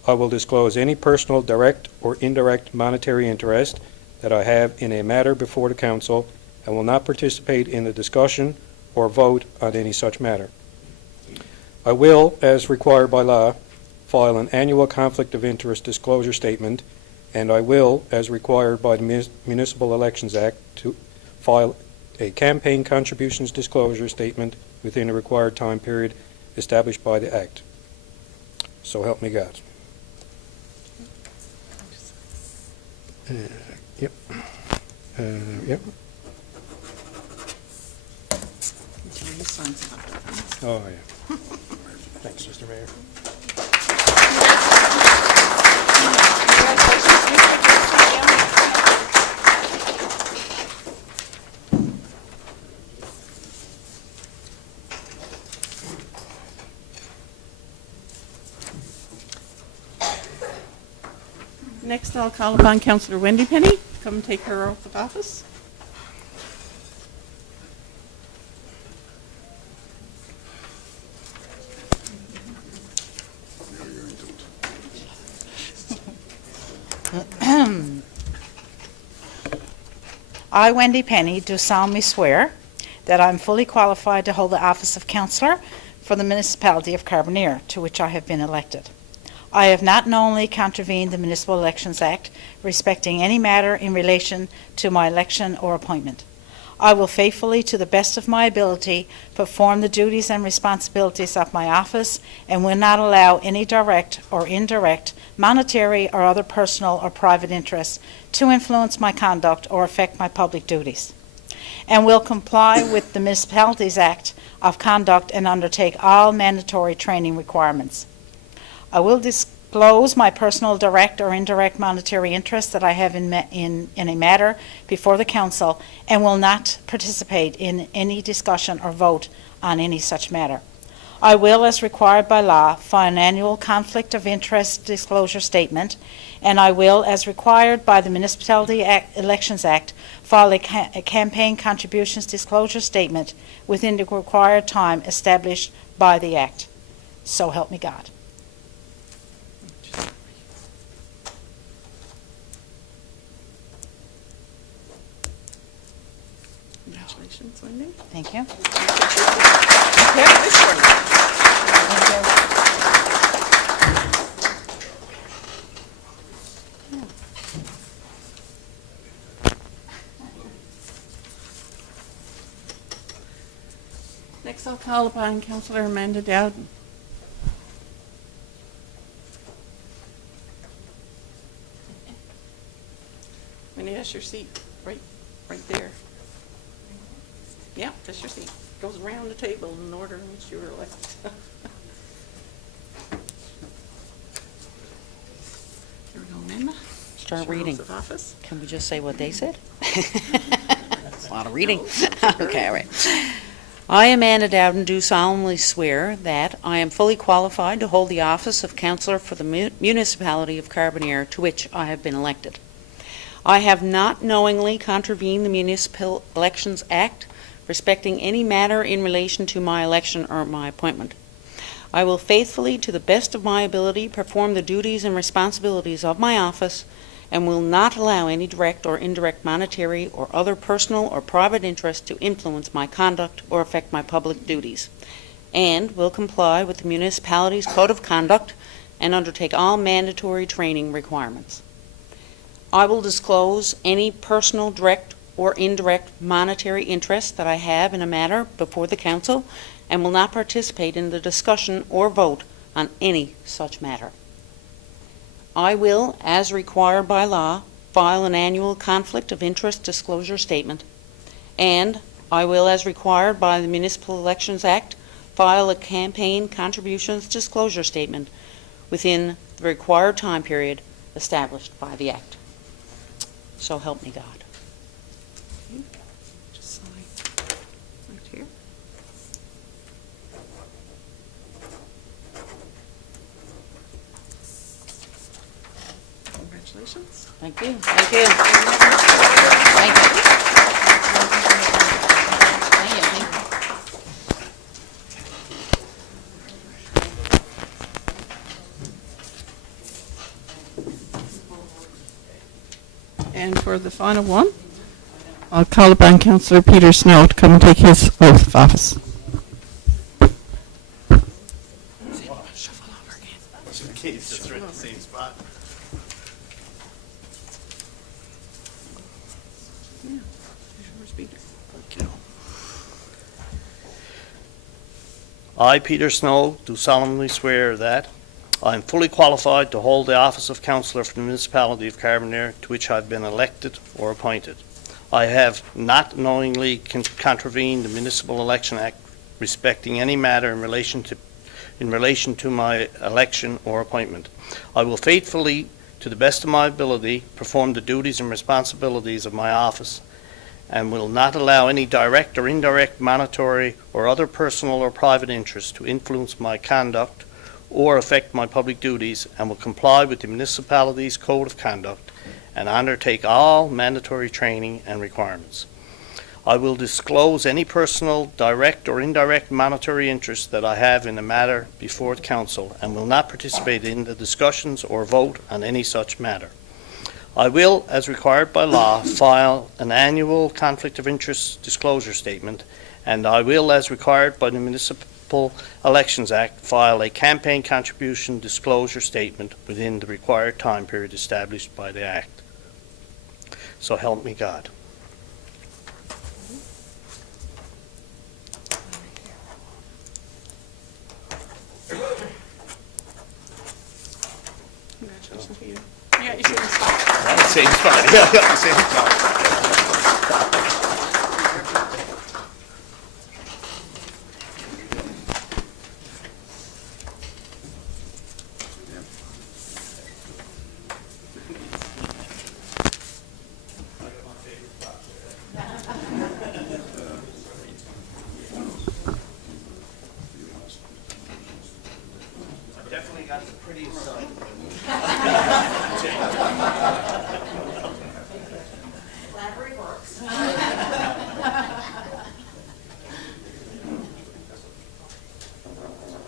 I will disclose any personal direct or indirect monetary interest that I have in a matter before the council and will not participate in the discussion or vote on any such matter. I will, as required by law, file an annual conflict of interest disclosure statement, and I will, as required by the Municipal Elections Act, to file a campaign contributions disclosure statement within a required time period established by the Act. So help me God. Yep. Yep. Oh, yeah. Thanks, Mr. Mayor. Next, I'll call upon Councillor Wendy Penny. Come take her oath of office. I, Wendy Penny, do solemnly swear that I am fully qualified to hold the office of councillor for the municipality of Carbonear, to which I have been elected. I have not knowingly contravened the Municipal Elections Act respecting any matter in relation to my election or appointment. I will faithfully, to the best of my ability, perform the duties and responsibilities of my office and will not allow any direct or indirect monetary or other personal or private interests to influence my conduct or affect my public duties, and will comply with the Municipalities Act of Conduct and undertake all mandatory training requirements. I will disclose my personal direct or indirect monetary interest that I have in a matter before the council and will not participate in any discussion or vote on any such matter. I will, as required by law, file an annual conflict of interest disclosure statement, and I will, as required by the Municipality Elections Act, file a campaign contributions disclosure statement within the required time established by the Act. So help me God. Congratulations, Wendy. Thank you. Next, I'll call upon Councillor Amanda Dowden. Wendy, that's your seat, right there. Yeah, that's your seat. Goes around the table in order in which you were elected. Here we go, Amanda. Start Your reading. oath of office. Can we just say what they said? That's a lot of reading. Okay, all right. I, Amanda Dowden, do solemnly swear that I am fully qualified to hold the office of councillor for the municipality of Carbonear, to which I have been elected. I have not knowingly contravened the Municipal Elections Act respecting any matter in relation to my election or my appointment. I will faithfully, to the best of my ability, perform the duties and responsibilities of my office and will not allow any direct or indirect monetary or other personal or private interest to influence my conduct or affect my public duties, and will comply with the municipality's code of conduct and undertake all mandatory training requirements. I will disclose any personal direct or indirect monetary interest that I have in a matter before the council and will not participate in the discussion or vote on any such matter. I will, as required by law, file an annual conflict of interest disclosure statement, and I will, as required by the Municipal Elections Act, file a campaign contributions disclosure statement within the required time period established by the Act. So help me God. Just sign right here. Congratulations. Thank you. Thank you. Thank you. Thank you. Thank you. And for the final one, I'll call upon Councillor Peter Snow to come and take his oath of office. Just in case, just right in the same spot. I, Peter Snow, do solemnly swear that I am fully qualified to hold the office of councillor for the municipality of Carbonear, to which I have been elected or appointed. I have not knowingly contravened the Municipal Election Act respecting any matter in relation to my election or appointment. I will faithfully, to the best of my ability, perform the duties and responsibilities of my office, and will not allow any direct or indirect monetary or other personal or private interest to influence my conduct or affect my public duties, and will comply with the municipality's code of conduct and undertake all mandatory training and requirements. I will disclose any personal, direct or indirect monetary interest that I have in a matter before the council, and will not participate in the discussions or vote on any such matter. I will, as required by law, file an annual conflict of interest disclosure statement, and I will, as required by the Municipal Elections Act, file a campaign contribution disclosure statement within the required time period established by the Act. So help me God. Congratulations, Peter. Yeah, you should stop. Same spot, yeah, same spot. I definitely got the prettiest side.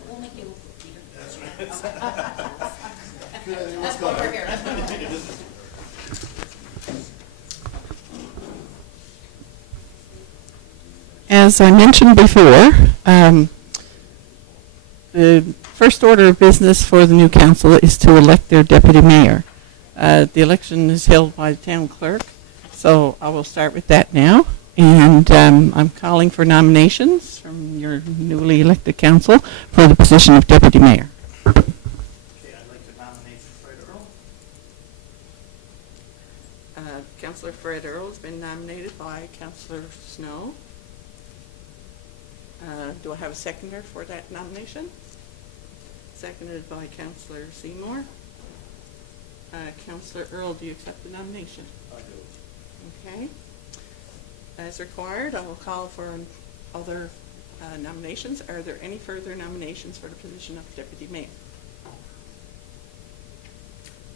We'll make you, Peter. Let's go. Over here. As I mentioned before, the first order of business for the new council is to elect their deputy mayor. The election is held by the town clerk, so I will start with that now. And I'm calling for nominations from your newly elected council for the position of deputy mayor. Okay, I'd like to nominate Fred Earl. Councillor Fred Earl has been nominated by Councillor Snow. Do I have a seconder for that nomination? Seconded by Councillor Seymour. Councillor Earl, do you accept the nomination? I do. Okay. As required, I will call for other nominations. Are there any further nominations for the position of deputy mayor?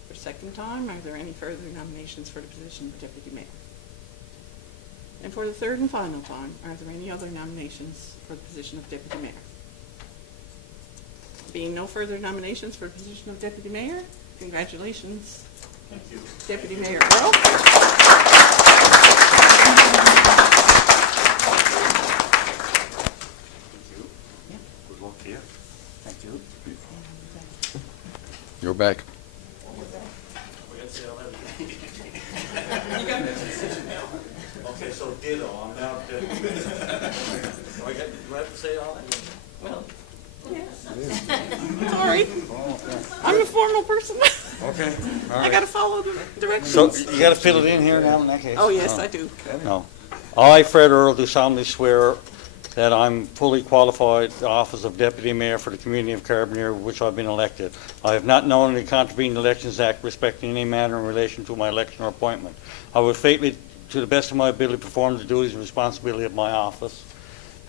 For second time, are there any further nominations for the position of deputy mayor? And for the third and final time, are there any other nominations for the position of deputy mayor? Being no further nominations for the position of deputy mayor, congratulations. Thank you. Deputy Mayor Earl. Good luck to you. Thank you. You're back. Okay, so ditto, I'm now ditto. Do I have to say all that? Well, yes. Sorry. I'm a formal person. Okay, all I right. gotta follow the directions. So you gotta fill it in here now in that case? Oh, yes, I do. No. I, Fred Earl, do solemnly swear that I'm fully qualified the office of Deputy Mayor for the community of Carbonear, which I've been elected. I have not knowingly contravened the Elections Act respecting any matter in relation to my election or appointment. I will faithfully, to the best of my ability, perform the duties and responsibility of my office,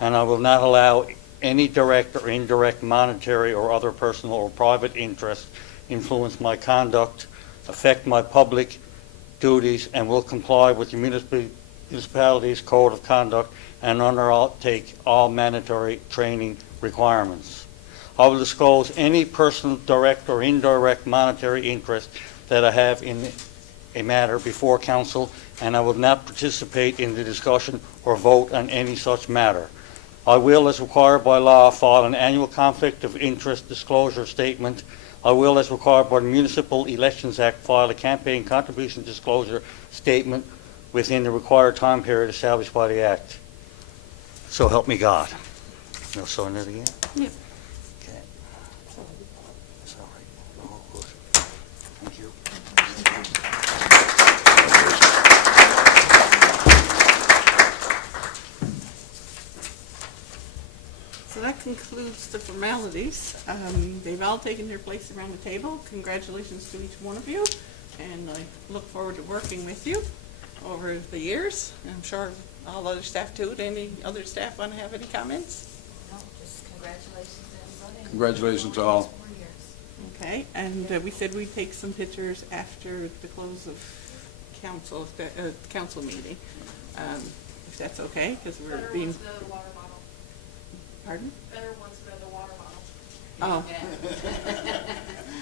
and I will not allow any direct or indirect monetary or other personal or private interest influence my conduct, affect my public duties, and will comply with the municipality's code of conduct and undertake all mandatory training requirements. I will disclose any personal direct or indirect monetary interest that I have in a matter before council, and I will not participate in the discussion or vote on any such matter. I will, as required by law, file an annual conflict of interest disclosure statement. I will, as required by the Municipal Elections Act, file a campaign contribution disclosure statement within the required time period established by the Act. So help me God. You'll sign it again? Yep. Okay. That's all right. All good. Thank you. So that concludes the formalities. They've all taken their place around the table. Congratulations to each one of you, and I look forward to working with you over the years. I'm sure all other staff too. Do any other staff want to have any comments? No, just congratulations to everybody. Congratulations to all. Okay, and we said we'd take some pictures after the close of council, council meeting, if that's okay, because we're Better being, ones go to the water bottle. pardon? Better ones go to the water bottle. Oh.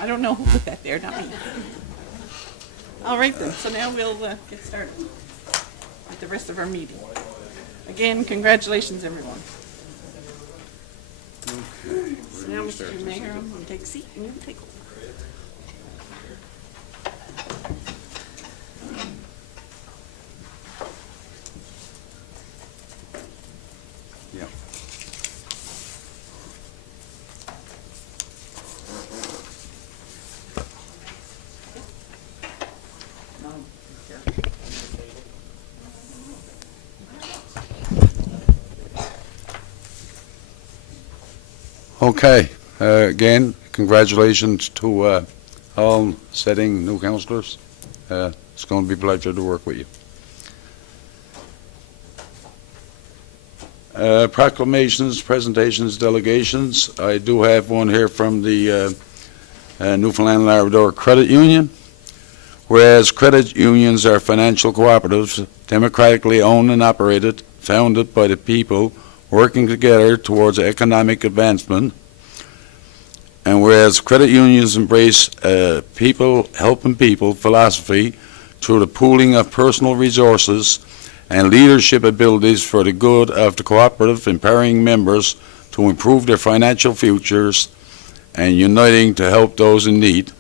I don't know who put that there, not me. All right then, so now we'll get started with the rest of our meeting. Again, congratulations, everyone. So now, Mr. Mayor, I'm going to take a seat and you can take over. Yeah. Okay, again, congratulations to all sitting new councillors. It's going to be a pleasure to work with you. Proclamations, presentations, delegations. I do have one here from the Newfoundland and Labrador Credit Union. Whereas credit unions are financial cooperatives, democratically owned and operated, founded by the people, working together towards economic advancement. And whereas credit unions embrace people helping people philosophy through the pooling of personal resources and leadership abilities for the good of the cooperative, empowering members to improve their financial futures and uniting to help those in need.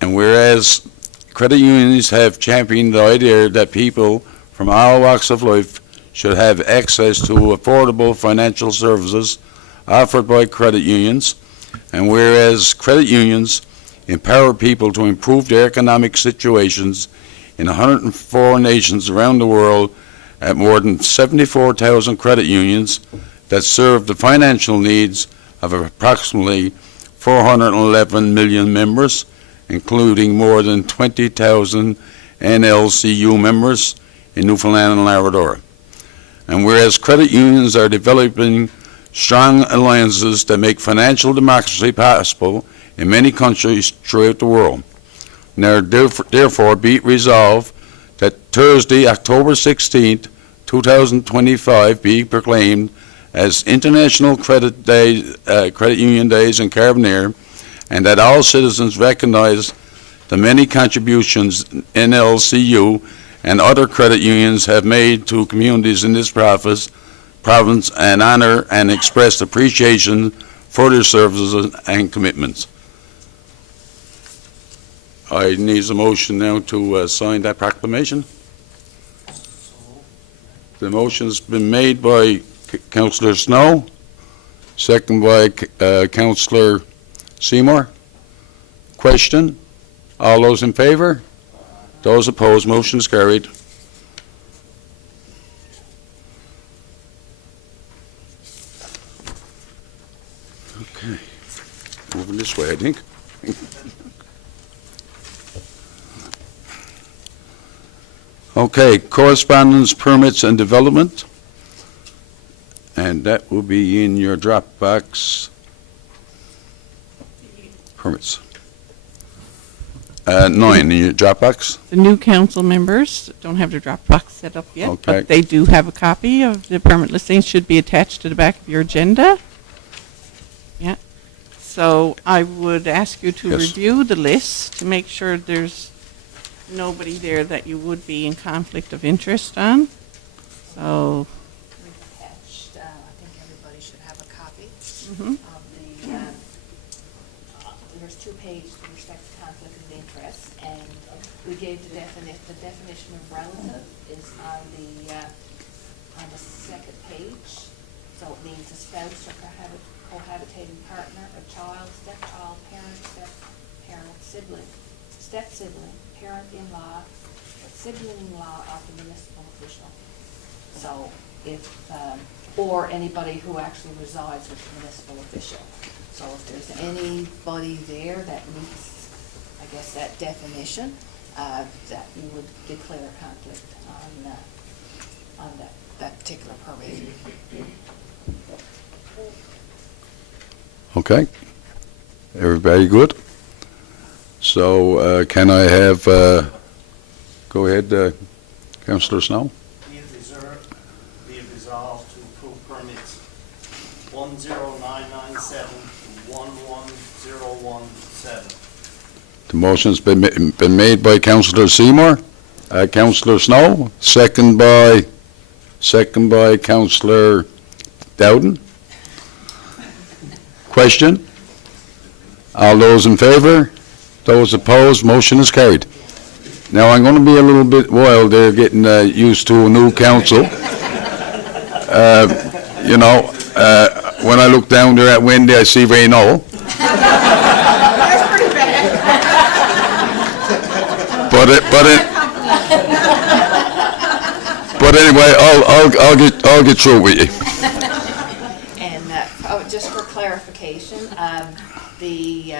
And whereas credit unions have championed the idea that people from all walks of life should have access to affordable financial services offered by credit unions, and whereas credit unions empower people to improve their economic situations in 104 nations around the world at more than 74,000 credit unions that serve the financial needs of approximately 411 million members, including more than 20,000 NLCU members in Newfoundland and Labrador. And whereas credit unions are developing strong alliances that make financial democracy possible in many countries throughout the world. Now, therefore, be it resolved that Thursday, October 16th, 2025, be proclaimed as International Credit Union Days in Carbonear, and that all citizens recognize the many contributions NLCU and other credit unions have made to communities in this province, and honor and express appreciation for their services and commitments. I need a motion now to sign that proclamation. The motion's been made by Councillor Snow, second by Councillor Seymour. Question? All those in favor? Those opposed, motion is carried. Okay, moving this way, I think. Okay, correspondence, permits, and development. And that will be in your Dropbox. Permits. 9 in your Dropbox. The new council members don't have their Dropbox set up yet, Okay. but they do have a copy of the permit listings, should be attached to the back of your agenda. Yeah. So I would ask you to Yes. review the list to make sure there's nobody there that you would be in conflict of interest on. So, We've attached, I think everybody should have a copy mhm. of there's 2 pages with respect to conflict of interest, and we gave the definition of relative is on the second page. So it means a spouse or cohabitating partner, a child, stepchild, parent, step-parent, sibling, step-sibling, parent-in-law, sibling-in-law of the municipal official. So if, or anybody who actually resides with the municipal official. So if there's anybody there that meets, I guess, that definition, that you would declare a conflict on that particular permit. Okay. Everybody good? So can I have, go ahead, Councillor Snow? Be it resolved to approve permits 10997 to 11017. The motion's been made by Councillor Seymour. Councillor Snow, second by Councillor Dowden. Question? All those in favor? Those opposed? Motion is carried. Now, I'm going to be a little bit wild there, getting used to a new council. You know, when I look down there at Wendy, I see Reno. That's pretty bad. But anyway, I'll get through with you. And just for clarification, the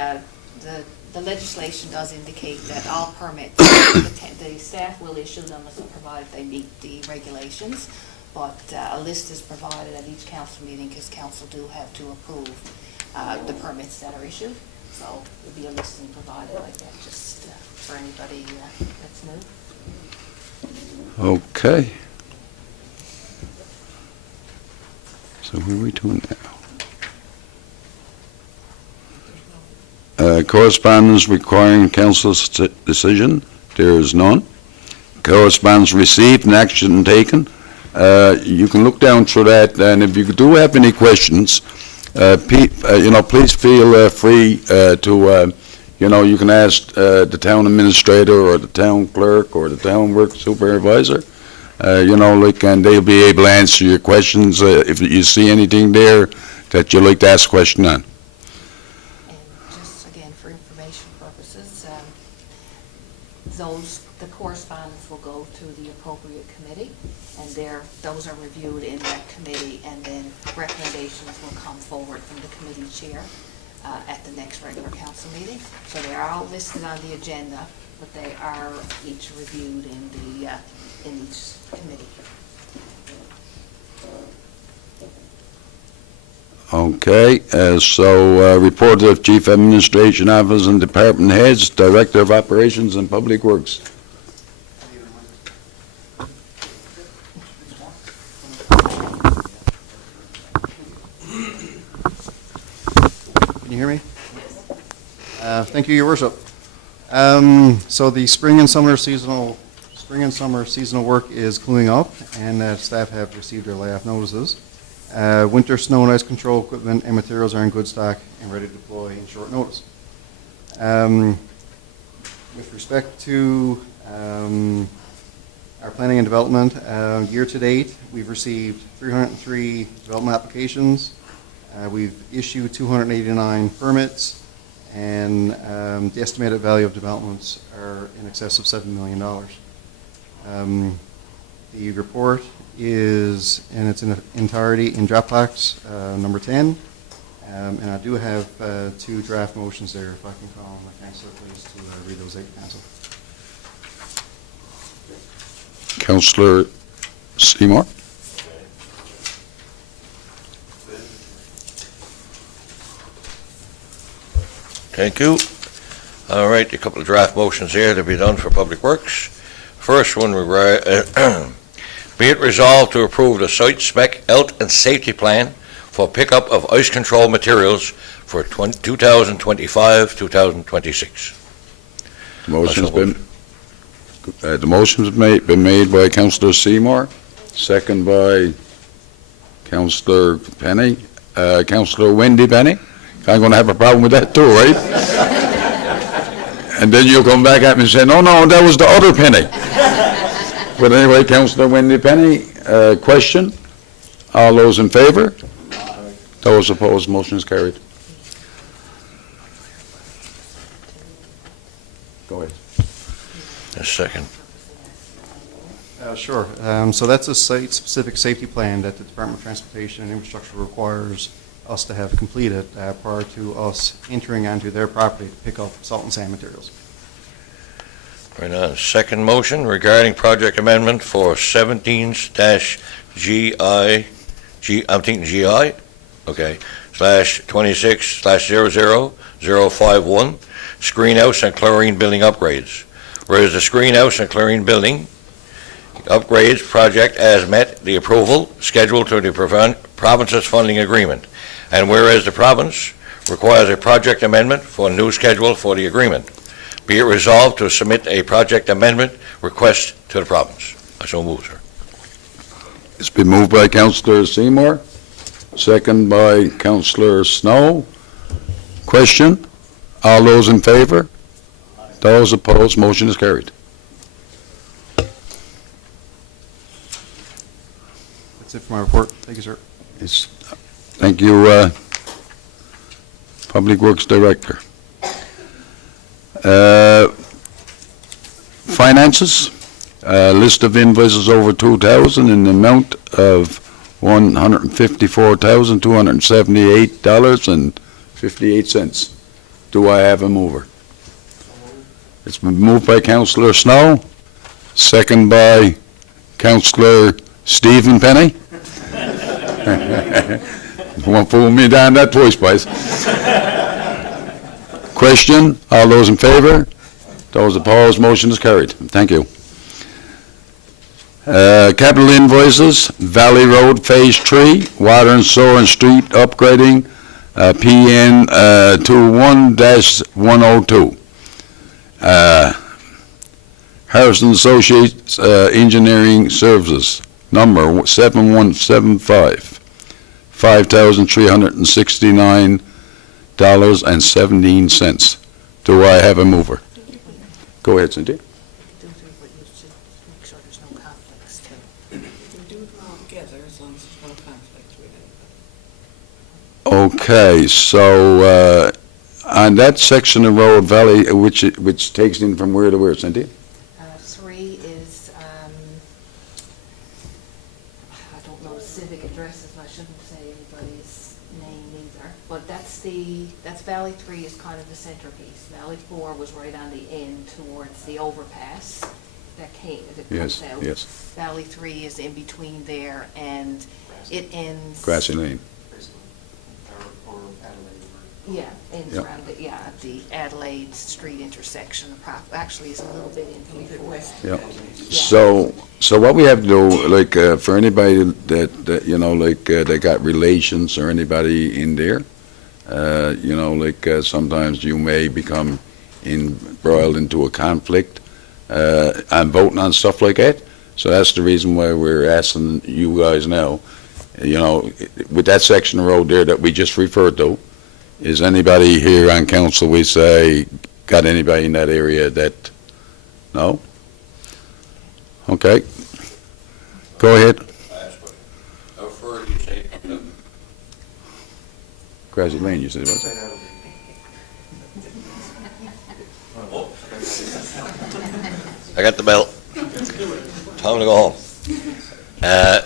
legislation does indicate that all permits, the staff will issue them provided they meet the regulations, but a list is provided at each council meeting because council do have to approve the permits that are issued. So there'll be a listing provided like that just for anybody that's new. Okay. So where are we to now? Correspondence requiring council's decision. There is none. Correspondence received and action taken. You can look down through that, and if you do have any questions, please feel free to, you can ask the town administrator or the town clerk or the town work supervisor. And they'll be able to answer your questions if you see anything there that you'd like to ask a question on. And just again, for information purposes, the correspondence will go to the appropriate committee, and those are reviewed in that committee, and then recommendations will come forward from the committee chair at the next regular council meeting. So they are all listed on the agenda, but they are each reviewed in each committee. Okay, so report of Chief Administration Office and Department Heads, Director of Operations and Public Works. Can you hear me? Thank you, Your Worship. So the spring and summer seasonal work is cleaning up, and staff have received their layoff notices. Winter snow and ice control equipment and materials are in good stock and ready to deploy in short notice. With respect to our planning and development, year to date, we've received 303 development applications. We've issued 289 permits, and the estimated value of developments are in excess of $7 million. The report is in its entirety in Dropbox number 10, and I do have 2 draft motions there. If I can call on my councillor, please, to read those 8, council. Councillor Seymour. Thank you. All right, a couple of draft motions here to be done for Public Works. First one, be it resolved to approve the site spec health and safety plan for pickup of ice control materials for 2025-2026. Motion's been The motion's been made by Councillor Seymour, second by Councillor Penny, Councillor Wendy Penny. I'm going to have a problem with that too, right? And then you'll come back at me and say, no, that was the other Penny. But anyway, Councillor Wendy Penny, question? All those in favor? Those opposed, motion is carried. Go ahead. A second. Sure. So that's a site-specific safety plan that the Department of Transportation and Infrastructure requires us to have completed prior to us entering onto their property to pick up salt and sand materials. Right on. Second motion regarding project amendment for 17-GI, I'm thinking GI, okay, /26/00051, screen house and chlorine building upgrades. Whereas the screen house and chlorine building upgrades project as met the approval scheduled to the province's funding agreement. And whereas the province requires a project amendment for a new schedule for the agreement, be it resolved to submit a project amendment request to the province. I so move, sir. It's been moved by Councillor Seymour, second by Councillor Snow. Question? All those in favor? Those opposed, motion is carried. That's it for my report. Thank you, sir. Thank you, Public Works Director. Finances, list of invoices over 2,000 in the amount of $154,278.58. Do I have a mover? It's been moved by Councillor Snow, second by Councillor Stephen Penny. Won't fool me down that twice, boys. Question, all those in favor? Those opposed, motion is carried. Thank you. Capital invoices, Valley Road Phase 3, water and sewer and street upgrading, PN 21-102. Harrison Associates Engineering Services, number 7175, $5,369.17. Do I have a mover? Go ahead, Cynthia. Okay, so on that section of Road Valley, which takes in from where to where, Cynthia? 3 is, I don't know civic addresses, and I shouldn't say anybody's name either, but that's Valley 3 is kind of the centerpiece. Valley 4 was right on the end towards the overpass that comes out. Yes. Valley 3 is in between there, and it ends. Grassy Lane. Yeah, ends around at the Adelaide Street intersection. Actually, is a little bit in before. Yeah. So what we have to do, like, for anybody that you know, like, they got relations or anybody in there, you know, like, sometimes you may become embroiled into a conflict on voting on stuff like that. So that's the reason why we're asking you guys now, you know, with that section of road there that we just referred to, is anybody here on council, we say, got anybody in that area that, no? Okay. Go ahead. How far do you say from the Grassy Lane, you said it was. I got the belt. Time to go home.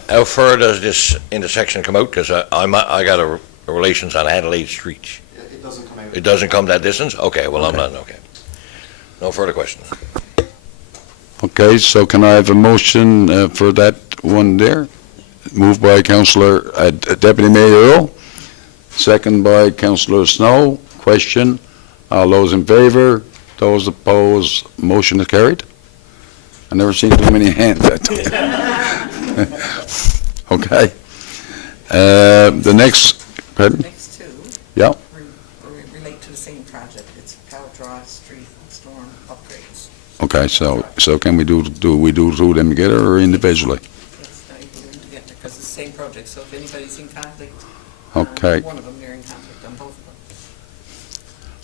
How far does this intersection come out? Because I got a relations on Adelaide Street. It doesn't come out. It doesn't come that distance? Okay, well, I'm not, okay. No further questions. Okay, so can I have a motion for that one there? Moved by Councillor Deputy Mayor Earl, second by Councillor Snow. Question, all those in favor, those opposed, motion is carried. I never seen too many hands that time. Okay. The next, pardon? Next two. Yeah. Relate to the same project. It's Power Draw Street Storm upgrades. Okay, so can we do two of them together or individually? Yes, no, you can do them together, because it's the same project, so if anybody's in conflict, Okay. one of them, they're in conflict on both of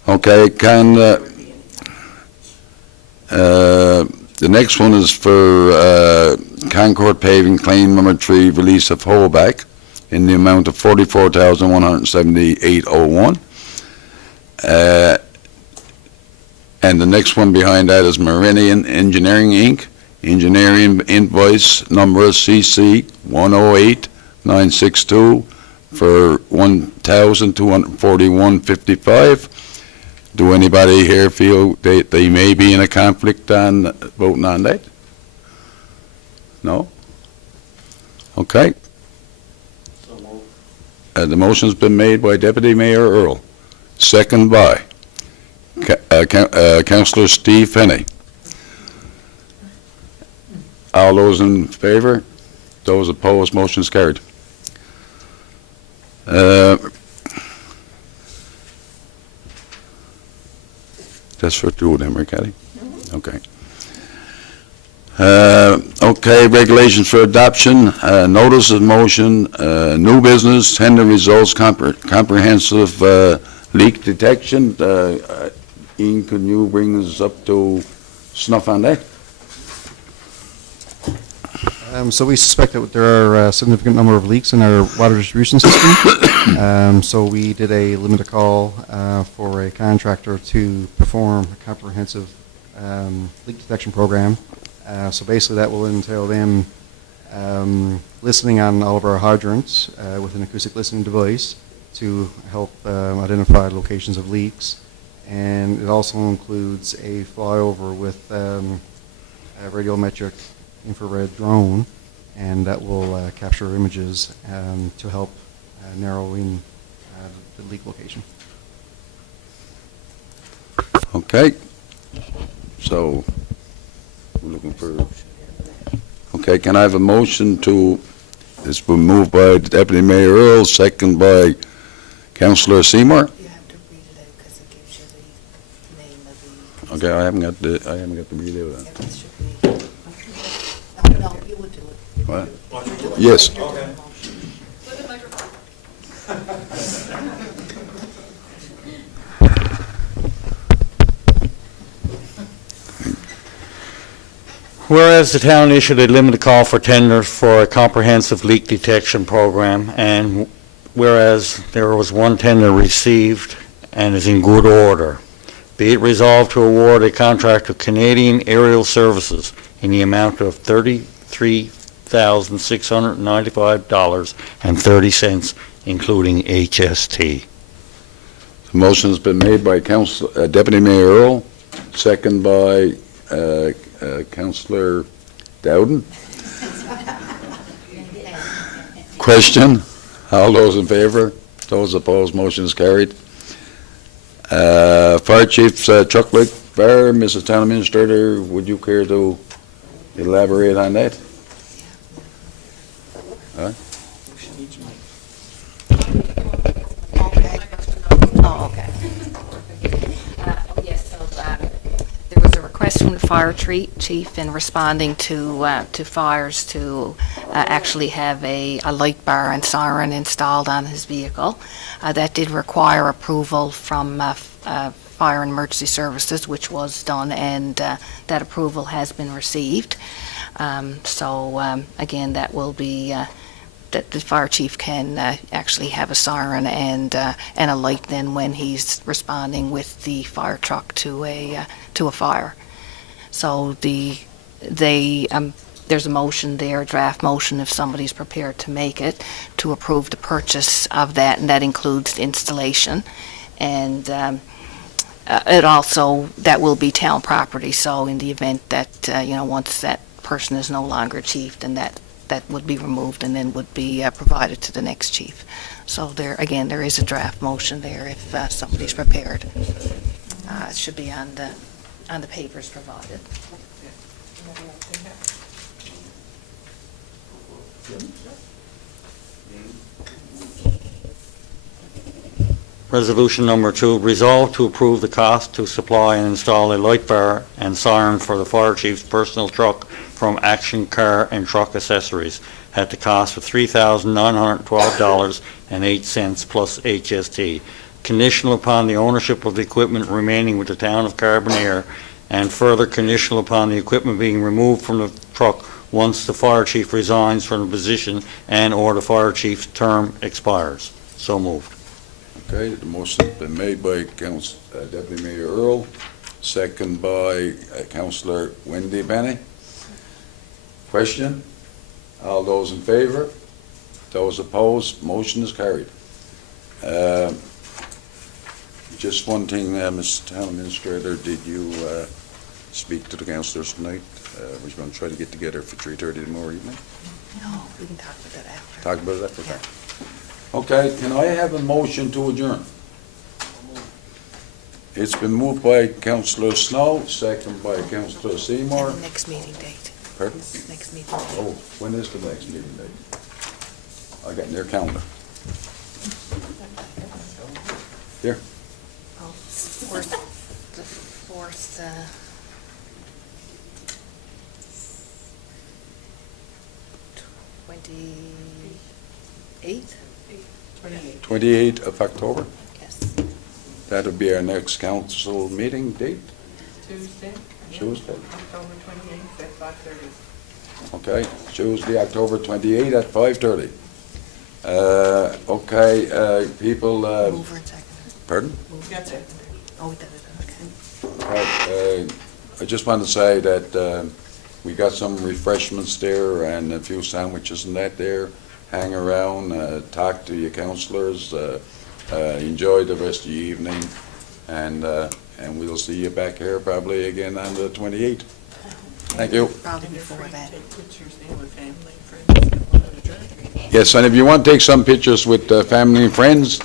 them. Okay, the next one is for Concord Paving Claim Number 3, release of holdback in the amount of $44,178.01. And the next one behind that is Meridian Engineering, Inc., engineering invoice number CC 108962 for $1,241.55. Do anybody here feel they may be in a conflict on voting on that? No? Okay. The motion's been made by Deputy Mayor Earl, second by Councillor Steve Finney. All those in favor? Those opposed, motion is carried. That's for two of them, right, Kathy? Okay. Okay, regulations for adoption, notice of motion, new business, tender results, comprehensive leak detection. Ian, can you bring us up to snuff on that? So we suspect that there are a significant number of leaks in our water distribution system. So we did a limited call for a contractor to perform a comprehensive leak detection program. So basically that will entail them listening on all of our hydrants with an acoustic listening device to help identify locations of leaks. And it also includes a flyover with a radiometric infrared drone, and that will capture images to help narrow in the leak location. Okay. So, we're looking for... Okay, can I have a motion to... It's been moved by Deputy Mayor Earl, second by Councillor Seymour. You have to read it out because it gives you the name of the. Okay, I haven't got the read out. Yeah, it should be. No, you would do it. What? Yes. With the microphone. Whereas the town issued a limited call for tenders for a comprehensive leak detection program, and whereas there was one tender received and is in good order, be it resolved to award a contract to Canadian Aerial Services in the amount of $33,695.30, including HST. The motion's been made by Deputy Mayor Earl, second by Councillor Dowden. Question? All those in favor? Those opposed? Motion is carried. Fire Chief Chuck Fire, Mrs. Town Administrator, would you care to elaborate on that? Huh? Oh, okay. Yes, so there was a request from the fire chief in responding to fires to actually have a light bar and siren installed on his vehicle. That did require approval from Fire and Emergency Services, which was done, and that approval has been received. Again, that will be that the fire chief can actually have a siren and a light then when he's responding with the fire truck to a fire. So there's a motion there, a draft motion, if somebody's prepared to make it, to approve the purchase of that, and that includes installation. And it also, that will be town property, so in the event that, once that person is no longer chief, then that would be removed and then would be provided to the next chief. So there is a draft motion there if somebody's prepared. It should be on the papers provided. Resolution number 2, resolve to approve the cost to supply and install a light bar and siren for the fire chief's personal truck from Action Car and Truck Accessories at the cost of $3,912.08 plus HST, conditional upon the ownership of the equipment remaining with the town of Carbonear, and further conditional upon the equipment being removed from the truck once the fire chief resigns from the position and/or the fire chief's term expires. So moved. Okay, the motion's been made by Deputy Mayor Earl, second by Councillor Wendy Benny. Question? All those in favor? Those opposed? Motion is carried. Just one thing, Mr. Town Administrator, did you speak to the councillors tonight? We're going to try to get together for 3:30 tomorrow evening. No, we can talk about that after. Talk about that for that. Okay, can I have a motion to adjourn? It's been moved by Councillor Snow, second by Councillor Seymour. And the next meeting date. Pardon? Next meeting date. Oh, when is the next meeting date? I got in their calendar. Here. Oh, fourth, the fourth, 28th? 28th of October? Yes. That'll be our next council meeting date? Tuesday, Tuesday? October 28th at 5:30. Okay, Tuesday, October 28th at 5:30. Okay, people, Mover and second. pardon? That's it. Oh, we did it, okay. Right, I just want to say that we got some refreshments there and a few sandwiches and that there. Hang around, talk to your councillors, enjoy the rest of the evening, and we'll see you back here probably again on the 28th. Thank you. Probably before that. Take pictures there with family and friends that want to drink. Yes, and if you want to take some pictures with family and friends,